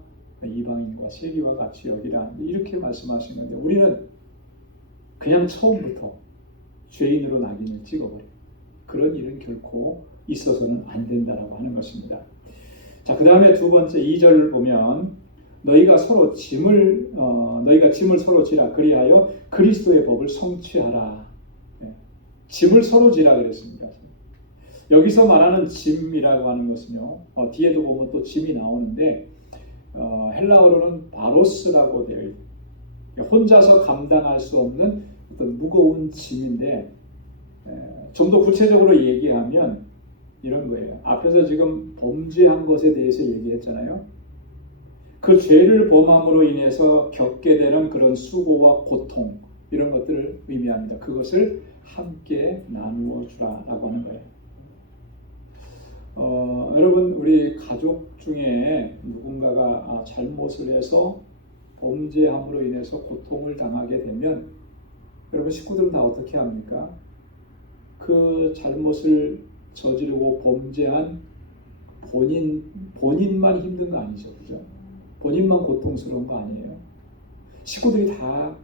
이방인과 세리와 같이 여기라 이렇게 말씀하신 건데 우리는 그냥 처음부터 죄인으로 낙인을 찍어버려요. 그런 일은 결코 있어서는 안 된다라고 하는 것입니다. 자, 그 다음에 두 번째 2절을 보면 너희가 짐을 서로 지라 그리하여 그리스도의 법을 성취하라. 짐을 서로 지라 그랬습니다. 여기서 말하는 짐이라고 하는 것은요. 뒤에도 보면 또 짐이 나오는데 헬라어로는 바로스라고 되어 있어요. 혼자서 감당할 수 없는 어떤 무거운 짐인데 좀 더 구체적으로 얘기하면 이런 거예요. 앞에서 지금 범죄한 것에 대해서 얘기했잖아요. 그 죄를 범함으로 인해서 겪게 되는 그런 수고와 고통 이런 것들을 의미합니다. 그것을 함께 나누어 주라라고 하는 거예요. 여러분 우리 가족 중에 누군가가 잘못을 해서 범죄함으로 인해서 고통을 당하게 되면 여러분 식구들은 다 어떻게 합니까? 그 잘못을 저지르고 범죄한 본인만 힘든 거 아니죠, 그죠? 본인만 고통스러운 거 아니에요. 식구들이 다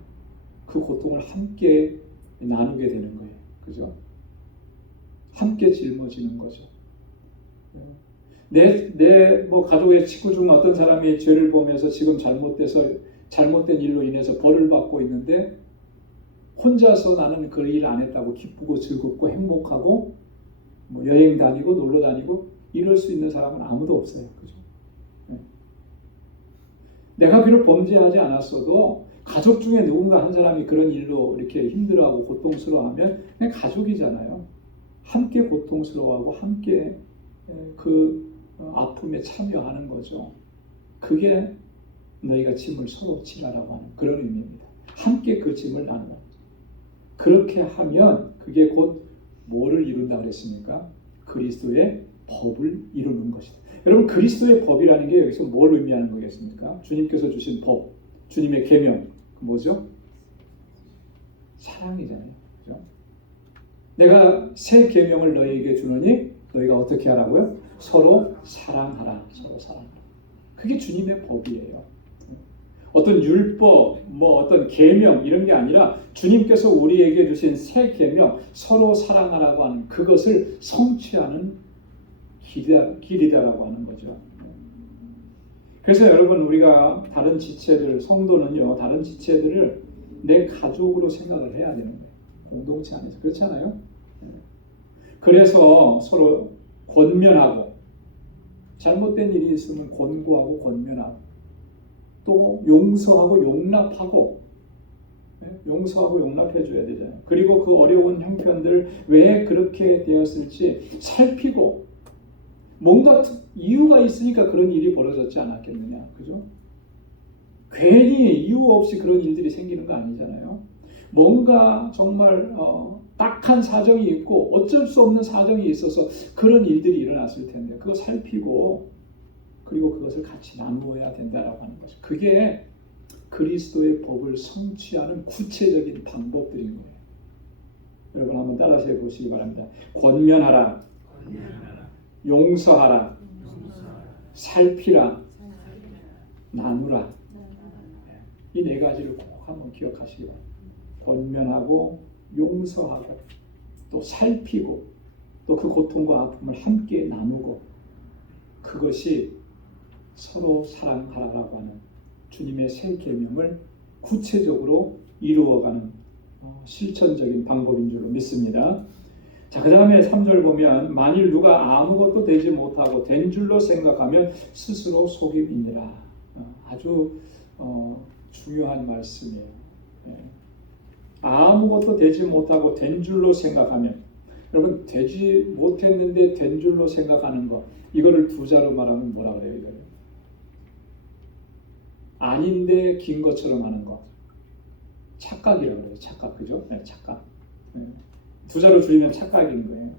그 고통을 함께 나누게 되는 거예요, 그죠? 함께 짊어지는 거죠. 내 가족의 친구 중 어떤 사람이 죄를 범해서 지금 잘못된 일로 인해서 벌을 받고 있는데 혼자서 나는 그 일 안 했다고 기쁘고 즐겁고 행복하고 여행 다니고 놀러 다니고 이럴 수 있는 사람은 아무도 없어요. 그죠? 네. 내가 비록 범죄하지 않았어도 가족 중에 누군가 한 사람이 그런 일로 이렇게 힘들어하고 고통스러워하면 그냥 가족이잖아요. 함께 고통스러워하고 함께 그 아픔에 참여하는 거죠. 그게 너희가 짐을 서로 지라라고 하는 그런 의미입니다. 함께 그 짐을 나누라. 그렇게 하면 그게 곧 뭐를 이룬다 그랬습니까? 그리스도의 법을 이루는 것이다. 여러분, 그리스도의 법이라는 게 여기서 뭘 의미하는 거겠습니까? 주님께서 주신 법, 주님의 계명, 뭐죠? 사랑이잖아요. 그죠? 내가 새 계명을 너희에게 주노니 너희가 어떻게 하라고요? 서로 사랑하라. 서로 사랑하라. 그게 주님의 법이에요. 어떤 율법, 어떤 계명 이런 게 아니라 주님께서 우리에게 주신 새 계명, 서로 사랑하라고 하는 그것을 성취하는 길이다라고 하는 거죠. 그래서 여러분, 우리가 다른 지체들, 성도는요, 다른 지체들을 내 가족으로 생각을 해야 되는 거예요. 공동체 안에서. 그렇지 않아요? 그래서 서로 권면하고, 잘못된 일이 있으면 권고하고 권면하고, 또 용서하고 용납하고, 용서하고 용납해 줘야 되잖아요. 그리고 그 어려운 형편들 왜 그렇게 되었을지 살피고, 뭔가 이유가 있으니까 그런 일이 벌어졌지 않았겠느냐. 그죠? 괜히 이유 없이 그런 일들이 생기는 거 아니잖아요. 뭔가 정말 딱한 사정이 있고 어쩔 수 없는 사정이 있어서 그런 일들이 일어났을 텐데 그거 살피고 그리고 그것을 같이 나누어야 된다라고 하는 거죠. 그게 그리스도의 법을 성취하는 구체적인 방법들인 거예요. 여러분 한번 따라서 해보시기 바랍니다. 권면하라. 용서하라. 살피라. 나누라. 이 네 가지를 꼭 한번 기억하시기 바랍니다. 권면하고 용서하고 또 살피고 또 그 고통과 아픔을 함께 나누고 그것이 서로 사랑하라고 하는 주님의 새 계명을 구체적으로 이루어가는 실천적인 방법인 줄로 믿습니다. 자, 그 다음에 3절 보면 만일 누가 아무것도 되지 못하고 된 줄로 생각하면 스스로 속임이니라. 아주 중요한 말씀이에요. 아무것도 되지 못하고 된 줄로 생각하면, 여러분 되지 못했는데 된 줄로 생각하는 거, 이거를 두 자로 말하면 뭐라 그래요? 이거를 아닌데 긴 것처럼 하는 거, 착각이라고 그래요. 착각, 그죠? 네, 착각. 두 자로 줄이면 착각인 거예요.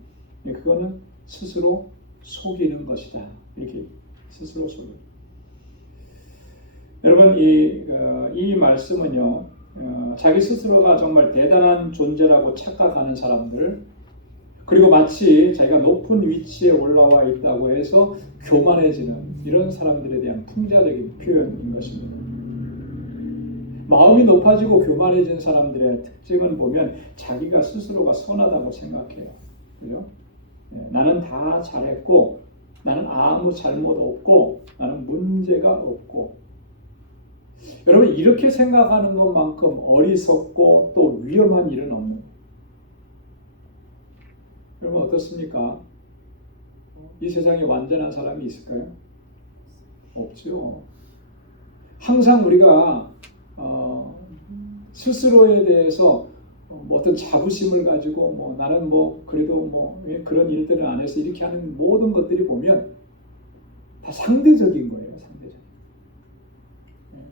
그거는 스스로 속이는 것이다. 이렇게 스스로 속이는. 여러분 이 말씀은요, 자기 스스로가 정말 대단한 존재라고 착각하는 사람들, 그리고 마치 자기가 높은 위치에 올라와 있다고 해서 교만해지는 이런 사람들에 대한 풍자적인 표현인 것입니다. 마음이 높아지고 교만해진 사람들의 특징을 보면 자기가 스스로가 선하다고 생각해요. 그죠? 나는 다 잘했고, 나는 아무 잘못 없고, 나는 문제가 없고. 여러분 이렇게 생각하는 것만큼 어리석고 또 위험한 일은 없는 거예요. 여러분 어떻습니까? 이 세상에 완전한 사람이 있을까요? 없죠. 항상 우리가 스스로에 대해서 어떤 자부심을 가지고 나는 그래도 그런 일들을 안 해서 이렇게 하는 모든 것들이 보면 다 상대적인 거예요.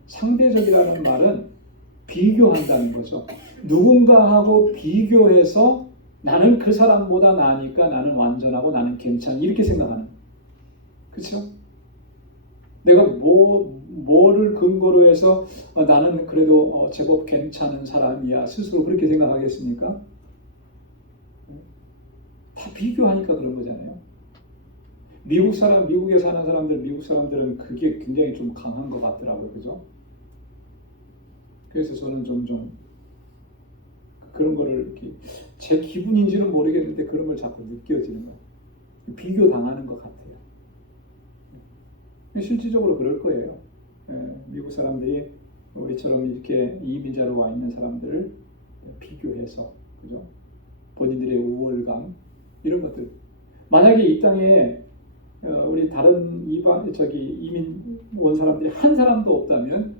상대적이라는 말은 비교한다는 거죠. 누군가하고 비교해서 나는 그 사람보다 나으니까 나는 완전하고 나는 괜찮아 이렇게 생각하는, 그렇죠? 내가 뭐를 근거로 해서 나는 그래도 제법 괜찮은 사람이야 스스로 그렇게 생각하겠습니까? 다 비교하니까 그런 거잖아요. 미국에 사는 사람들, 미국 사람들은 그게 굉장히 좀 강한 것 같더라고요. 그죠? 그래서 저는 점점 그런 거를 제 기분인지는 모르겠는데 그런 걸 자꾸 느껴지는 거예요. 비교 당하는 것 같아요. 실질적으로 그럴 거예요. 미국 사람들이 우리처럼 이렇게 이민자로 와 있는 사람들을 비교해서, 그죠? 본인들의 우월감 이런 것들. 만약에 이 땅에 우리 다른 이민 온 사람들이 한 사람도 없다면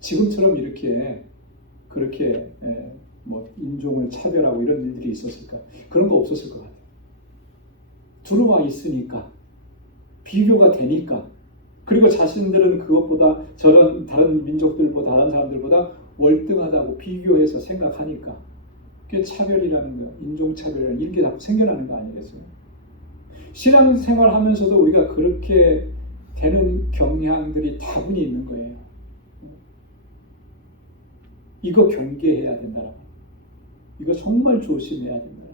지금처럼 이렇게 그렇게 뭐 인종을 차별하고 이런 일들이 있었을까? 그런 거 없었을 것 같아요. 들어와 있으니까 비교가 되니까, 그리고 자신들은 그것보다 저런 다른 민족들보다 다른 사람들보다 월등하다고 비교해서 생각하니까 그게 차별이라는 거, 인종차별이라는 이렇게 자꾸 생겨나는 거 아니겠어요? 신앙생활 하면서도 우리가 그렇게 되는 경향들이 다분히 있는 거예요. 이거 경계해야 된다. 이거 정말 조심해야 된다.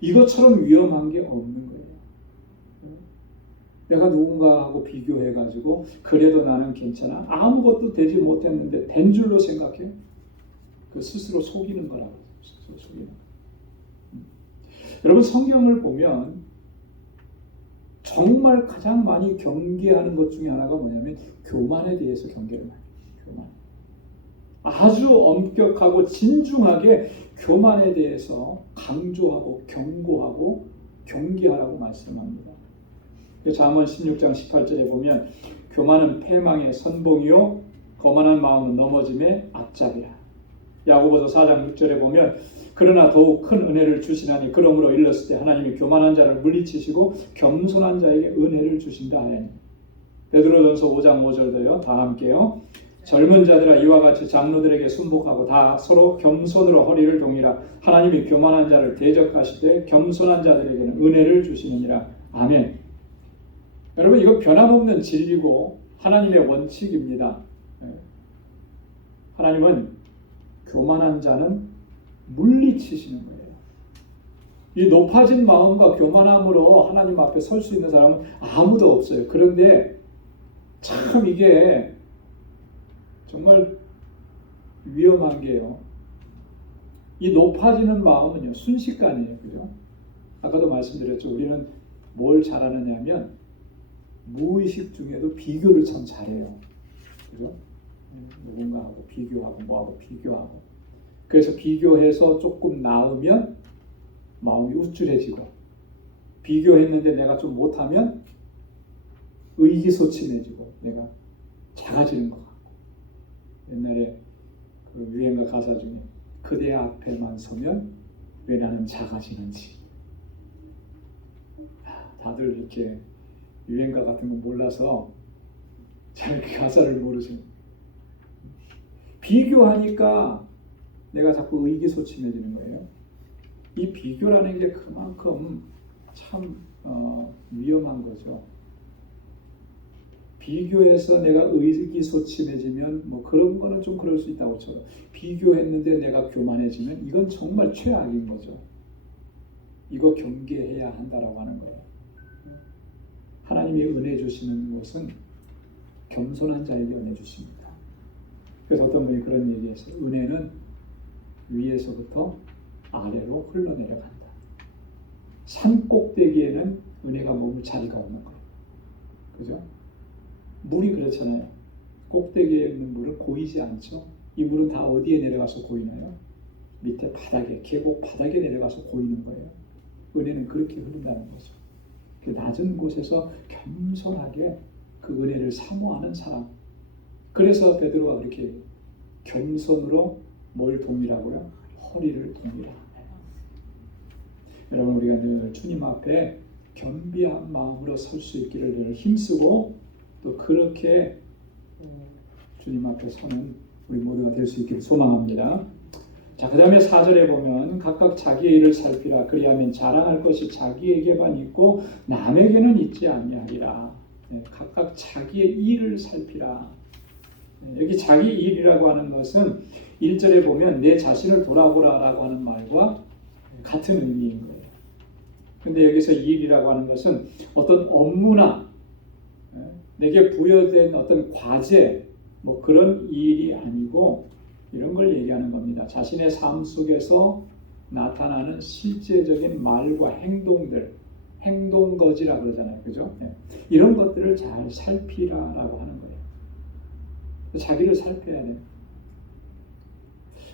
이것처럼 위험한 게 없는 거예요. 내가 누군가하고 비교해가지고 그래도 나는 괜찮아. 아무것도 되지 못했는데 된 줄로 생각해. 그 스스로 속이는 거라고. 스스로 속이는 거. 여러분, 성경을 보면 정말 가장 많이 경계하는 것 중에 하나가 뭐냐면 교만에 대해서 경계를 많이 해요. 교만. 아주 엄격하고 진중하게 교만에 대해서 강조하고 경고하고 경계하라고 말씀합니다. 잠언 16장 18절에 보면 교만은 패망의 선봉이요 거만한 마음은 넘어짐의 앞잡이라. 야고보서 4장 6절에 보면 그러나 더욱 큰 은혜를 주시나니 그러므로 일렀을 때 하나님이 교만한 자를 물리치시고 겸손한 자에게 은혜를 주신다 하였니. 베드로전서 5장 5절도요. 다 함께요. 젊은 자들아 이와 같이 장로들에게 순복하고 다 서로 겸손으로 허리를 동이라. 하나님이 교만한 자를 대적하실 때 겸손한 자들에게는 은혜를 주시느니라. 아멘. 여러분, 이거 변함없는 진리고 하나님의 원칙입니다. 하나님은 교만한 자는 물리치시는 거예요. 이 높아진 마음과 교만함으로 하나님 앞에 설 수 있는 사람은 아무도 없어요. 그런데 참 이게 정말 위험한 게요. 이 높아지는 마음은요, 순식간이에요. 그죠? 아까도 말씀드렸죠. 우리는 뭘 잘하느냐면 무의식 중에도 비교를 참 잘해요. 그죠? 누군가하고 비교하고 뭐하고 비교하고. 그래서 비교해서 조금 나으면 마음이 우쭐해지고, 비교했는데 내가 좀 못하면 의기소침해지고 내가 작아지는 것 같고. 옛날에 그 유행가 가사 중에 그대 앞에만 서면 왜 나는 작아지는지. 다들 이렇게 유행가 같은 거 몰라서 잘 가사를 모르시는. 비교하니까 내가 자꾸 의기소침해지는 거예요. 이 비교라는 게 그만큼 참 위험한 거죠. 비교해서 내가 의기소침해지면 뭐 그런 거는 좀 그럴 수 있다고 쳐요. 비교했는데 내가 교만해지면 이건 정말 최악인 거죠. 이거 경계해야 한다라고 하는 거예요. 하나님이 은혜 주시는 것은 겸손한 자에게 은혜 주십니다. 그래서 어떤 분이 그런 얘기했어요. 은혜는 위에서부터 아래로 흘러내려간다. 산 꼭대기에는 은혜가 머물 자리가 없는 거예요. 그죠? 물이 그렇잖아요. 꼭대기에 있는 물은 고이지 않죠. 이 물은 다 어디에 내려가서 고이나요? 밑에 바닥에, 계곡 바닥에 내려가서 고이는 거예요. 은혜는 그렇게 흐른다는 거죠. 그 낮은 곳에서 겸손하게 그 은혜를 사모하는 사람. 그래서 베드로가 그렇게 겸손으로 뭘 동이라고요? 허리를 동이라. 여러분, 우리가 늘 주님 앞에 겸비한 마음으로 설 수 있기를 늘 힘쓰고 또 그렇게 주님 앞에 서는 우리 모두가 될 수 있기를 소망합니다. 자, 그 다음에 4절에 보면 각각 자기의 일을 살피라. 그리하면 자랑할 것이 자기에게만 있고 남에게는 있지 아니하리라. 각각 자기의 일을 살피라. 여기 자기 일이라고 하는 것은 1절에 보면 내 자신을 돌아보라라고 하는 말과 같은 의미인 거예요. 근데 여기서 일이라고 하는 것은 어떤 업무나 내게 부여된 어떤 과제, 뭐 그런 일이 아니고 이런 걸 얘기하는 겁니다. 자신의 삶 속에서 나타나는 실제적인 말과 행동들, 행동거지라고 그러잖아요. 그죠? 이런 것들을 잘 살피라라고 하는 거예요. 자기를 살펴야 돼요.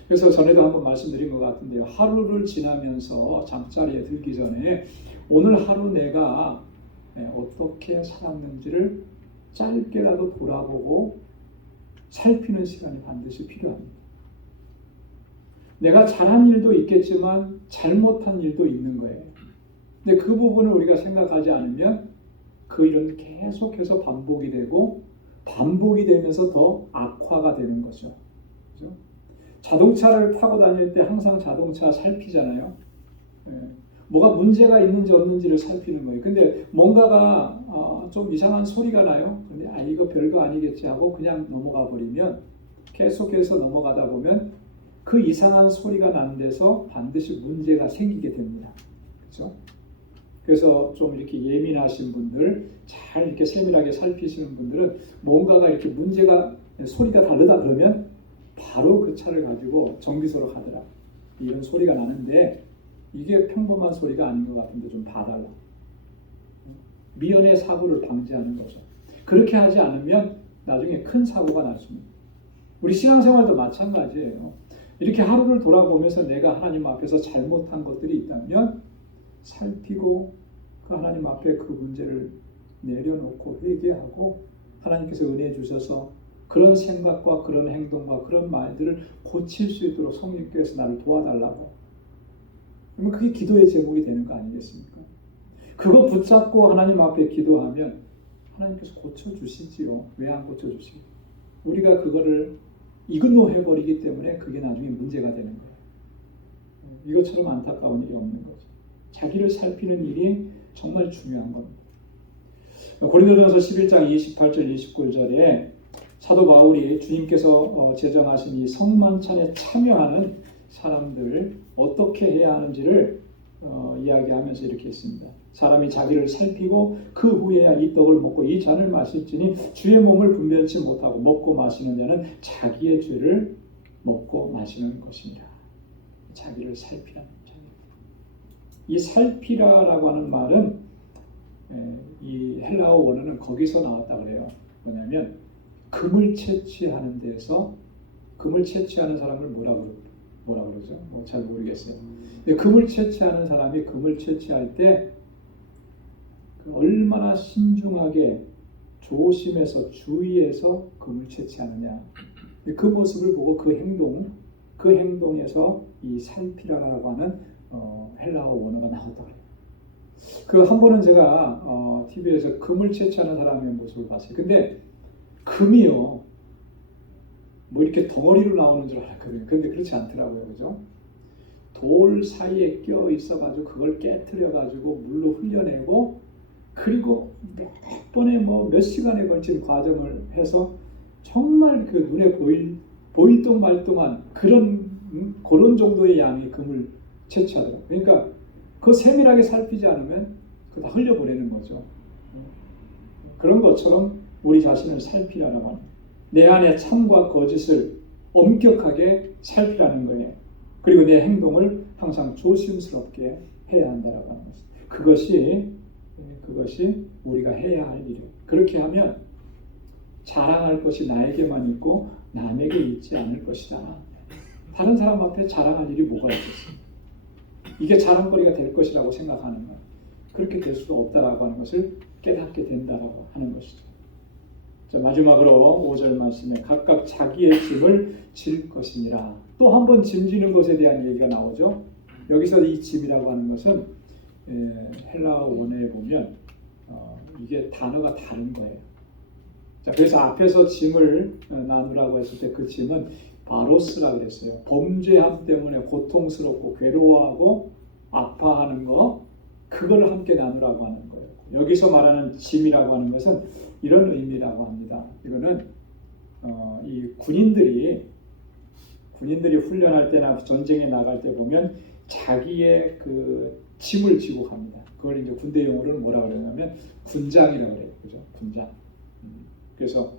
그래서 전에도 한번 말씀드린 것 같은데요. 하루를 지나면서 잠자리에 들기 전에 오늘 하루 내가 어떻게 살았는지를 짧게라도 돌아보고 살피는 시간이 반드시 필요합니다. 내가 잘한 일도 있겠지만 잘못한 일도 있는 거예요. 근데 그 부분을 우리가 생각하지 않으면 그 일은 계속해서 반복이 되고 반복이 되면서 더 악화가 되는 거죠. 그죠? 자동차를 타고 다닐 때 항상 자동차 살피잖아요. 뭐가 문제가 있는지 없는지를 살피는 거예요. 근데 뭔가가 좀 이상한 소리가 나요. 근데 이거 별거 아니겠지 하고 그냥 넘어가 버리면 계속해서 넘어가다 보면 그 이상한 소리가 난 데서 반드시 문제가 생기게 됩니다. 그렇죠? 그래서 좀 이렇게 예민하신 분들, 잘 이렇게 세밀하게 살피시는 분들은 뭔가가 이렇게 문제가 소리가 다르다 그러면 바로 그 차를 가지고 정비소로 가더라. 이런 소리가 나는데 이게 평범한 소리가 아닌 것 같은데 좀 봐달라. 미연의 사고를 방지하는 거죠. 그렇게 하지 않으면 나중에 큰 사고가 났습니다. 우리 신앙생활도 마찬가지예요. 이렇게 하루를 돌아보면서 내가 하나님 앞에서 잘못한 것들이 있다면 살피고 그 하나님 앞에 그 문제를 내려놓고 회개하고 하나님께서 은혜 주셔서 그런 생각과 그런 행동과 그런 말들을 고칠 수 있도록 성령께서 나를 도와달라고. 그러면 그게 기도의 제목이 되는 거 아니겠습니까? 그거 붙잡고 하나님 앞에 기도하면 하나님께서 고쳐주시지요. 왜 안 고쳐주시고? 우리가 그거를 이그노해버리기 때문에 그게 나중에 문제가 되는 거예요. 이것처럼 안타까운 일이 없는 거죠. 자기를 살피는 일이 정말 중요한 겁니다. 고린도전서 11장 28절 29절에 사도 바울이 주님께서 제정하신 이 성만찬에 참여하는 사람들 어떻게 해야 하는지를 이야기하면서 이렇게 했습니다. 사람이 자기를 살피고 그 후에야 이 떡을 먹고 이 잔을 마실지니 주의 몸을 분별치 못하고 먹고 마시는 자는 자기의 죄를 먹고 마시는 것이니라. 자기를 살피라는 자기. 이 살피라라고 하는 말은 이 헬라어 원어는 거기서 나왔다 그래요. 뭐냐면 금을 채취하는 데서 금을 채취하는 사람을 뭐라 그러죠? 잘 모르겠어요. 근데 금을 채취하는 사람이 금을 채취할 때 얼마나 신중하게 조심해서 주의해서 금을 채취하느냐. 그 모습을 보고 그 행동에서 이 살피라라고 하는 헬라어 원어가 나왔다 그래요. 그 한 번은 제가 TV에서 금을 채취하는 사람의 모습을 봤어요. 근데 금이요, 뭐 이렇게 덩어리로 나오는 줄 알았거든요. 근데 그렇지 않더라고요, 그죠? 돌 사이에 껴 있어가지고 그걸 깨트려가지고 물로 흘려내고 그리고 몇 번에 몇 시간에 걸친 과정을 해서 정말 그 눈에 보일 동 말동한 그런 정도의 양의 금을 채취하더라고요. 그러니까 그 세밀하게 살피지 않으면 그 다 흘려보내는 거죠. 그런 것처럼 우리 자신을 살피라는 건 내 안에 참과 거짓을 엄격하게 살피라는 거예요. 그리고 내 행동을 항상 조심스럽게 해야 한다라고 하는 것입니다. 그것이 우리가 해야 할 일이에요. 그렇게 하면 자랑할 것이 나에게만 있고 남에게 있지 않을 것이다. 다른 사람 앞에 자랑할 일이 뭐가 있겠습니까? 이게 자랑거리가 될 것이라고 생각하는 거예요. 그렇게 될 수도 없다라고 하는 것을 깨닫게 된다라고 하는 것이죠. 자, 마지막으로 5절 말씀에 각각 자기의 짐을 질 것이니라. 또 한 번 짐지는 것에 대한 얘기가 나오죠. 여기서 이 짐이라고 하는 것은 헬라어 원어에 보면 이게 단어가 다른 거예요. 자, 그래서 앞에서 짐을 나누라고 했을 때 그 짐은 바로스라 그랬어요. 범죄함 때문에 고통스럽고 괴로워하고 아파하는 거, 그걸 함께 나누라고 하는 거예요. 여기서 말하는 짐이라고 하는 것은 이런 의미라고 합니다. 이거는 이 군인들이 훈련할 때나 전쟁에 나갈 때 보면 자기의 그 짐을 지고 갑니다. 그걸 이제 군대 용어로는 뭐라 그러냐면 군장이라고 그래요. 그죠? 군장. 그래서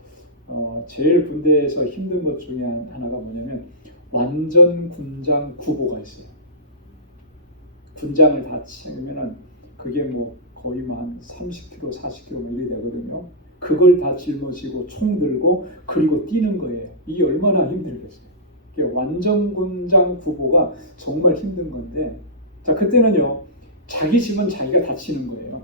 제일 군대에서 힘든 것 중에 하나가 뭐냐면 완전 군장 구보가 있어요. 군장을 다 채우면은 그게 거의 한 30kg, 40kg 이렇게 되거든요. 그걸 다 짊어지고 총 들고 그리고 뛰는 거예요. 이게 얼마나 힘들겠어요. 완전 군장 구보가 정말 힘든 건데, 자, 그때는요, 자기 짐은 자기가 다 치는 거예요.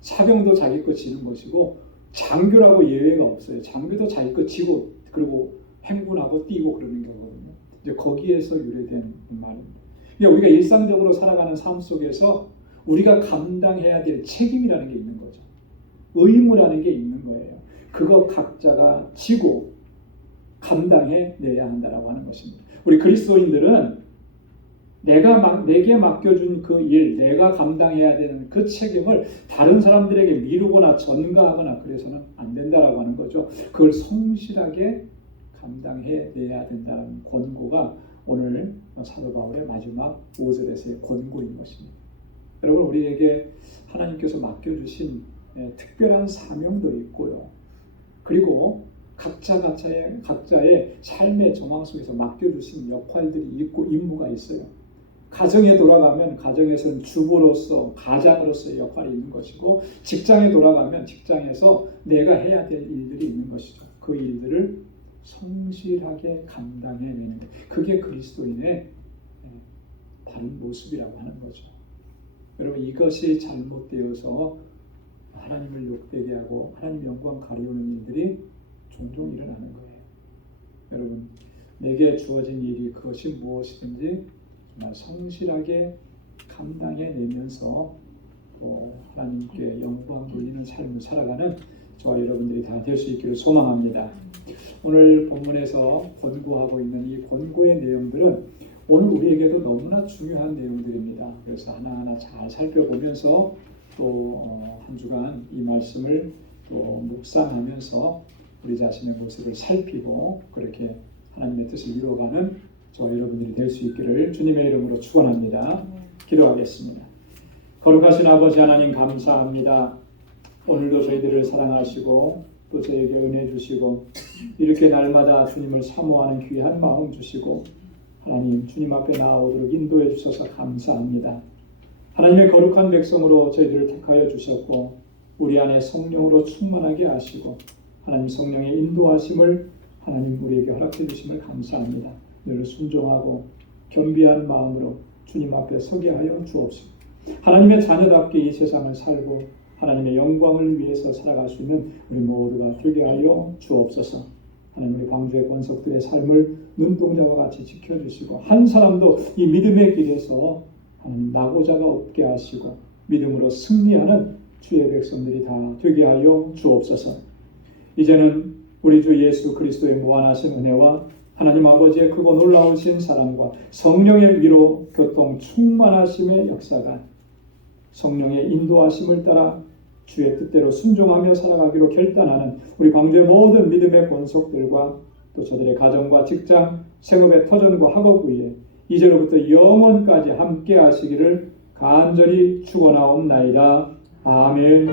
사병도 자기 거 지는 것이고 장교라고 예외가 없어요. 장교도 자기 거 지고 그리고 행군하고 뛰고 그러는 거거든요. 이제 거기에서 유래된 말입니다. 그러니까 우리가 일상적으로 살아가는 삶 속에서 우리가 감당해야 될 책임이라는 게 있는 거죠. 의무라는 게 있는 거예요. 그거 각자가 지고 감당해 내야 한다라고 하는 것입니다. 우리 그리스도인들은 내게 맡겨준 그 일, 내가 감당해야 되는 그 책임을 다른 사람들에게 미루거나 전가하거나 그래서는 안 된다라고 하는 거죠. 그걸 성실하게 감당해 내야 된다는 권고가 오늘 사도 바울의 마지막 5절에서의 권고인 것입니다. 여러분, 우리에게 하나님께서 맡겨주신 특별한 사명도 있고요. 그리고 각자의 삶의 정황 속에서 맡겨주신 역할들이 있고 임무가 있어요. 가정에 돌아가면 가정에서는 주부로서 가장으로서의 역할이 있는 것이고, 직장에 돌아가면 직장에서 내가 해야 될 일들이 있는 것이죠. 그 일들을 성실하게 감당해내는 것, 그게 그리스도인의 바른 모습이라고 하는 거죠. 여러분, 이것이 잘못되어서 하나님을 욕되게 하고 하나님 영광 가려우는 일들이 종종 일어나는 거예요. 여러분, 내게 주어진 일이 그것이 무엇이든지 정말 성실하게 감당해내면서 또 하나님께 영광 돌리는 삶을 살아가는 저와 여러분들이 다 될 수 있기를 소망합니다. 오늘 본문에서 권고하고 있는 이 권고의 내용들은 오늘 우리에게도 너무나 중요한 내용들입니다. 그래서 하나하나 잘 살펴보면서 또 한 주간 이 말씀을 또 묵상하면서 우리 자신의 모습을 살피고 그렇게 하나님의 뜻을 이루어가는 저와 여러분들이 될 수 있기를 주님의 이름으로 축원합니다. 기도하겠습니다. 거룩하신 아버지 하나님, 감사합니다. 오늘도 저희들을 사랑하시고 또 저에게 은혜 주시고 이렇게 날마다 주님을 사모하는 귀한 마음 주시고 하나님, 주님 앞에 나아오도록 인도해 주셔서 감사합니다. 하나님의 거룩한 백성으로 저희들을 택하여 주셨고 우리 안에 성령으로 충만하게 하시고 하나님 성령의 인도하심을 하나님 우리에게 허락해 주심을 감사합니다. 늘 순종하고 겸비한 마음으로 주님 앞에 서게 하여 주옵소서. 하나님의 자녀답게 이 세상을 살고 하나님의 영광을 위해서 살아갈 수 있는 우리 모두가 되게 하여 주옵소서. 하나님, 우리 광주의 권속들의 삶을 눈동자와 같이 지켜주시고 한 사람도 이 믿음의 길에서 하나님 낙오자가 없게 하시고 믿음으로 승리하는 주의 백성들이 다 되게 하여 주옵소서. 이제는 우리 주 예수 그리스도의 무한하신 은혜와 하나님 아버지의 크고 놀라우신 사랑과 성령의 위로 교통 충만하심의 역사가 성령의 인도하심을 따라 주의 뜻대로 순종하며 살아가기로 결단하는 우리 광주의 모든 믿음의 권속들과 또 저들의 가정과 직장, 생업의 터전과 학업 위에 이제로부터 영원까지 함께 하시기를 간절히 축원하옵나이다. 아멘.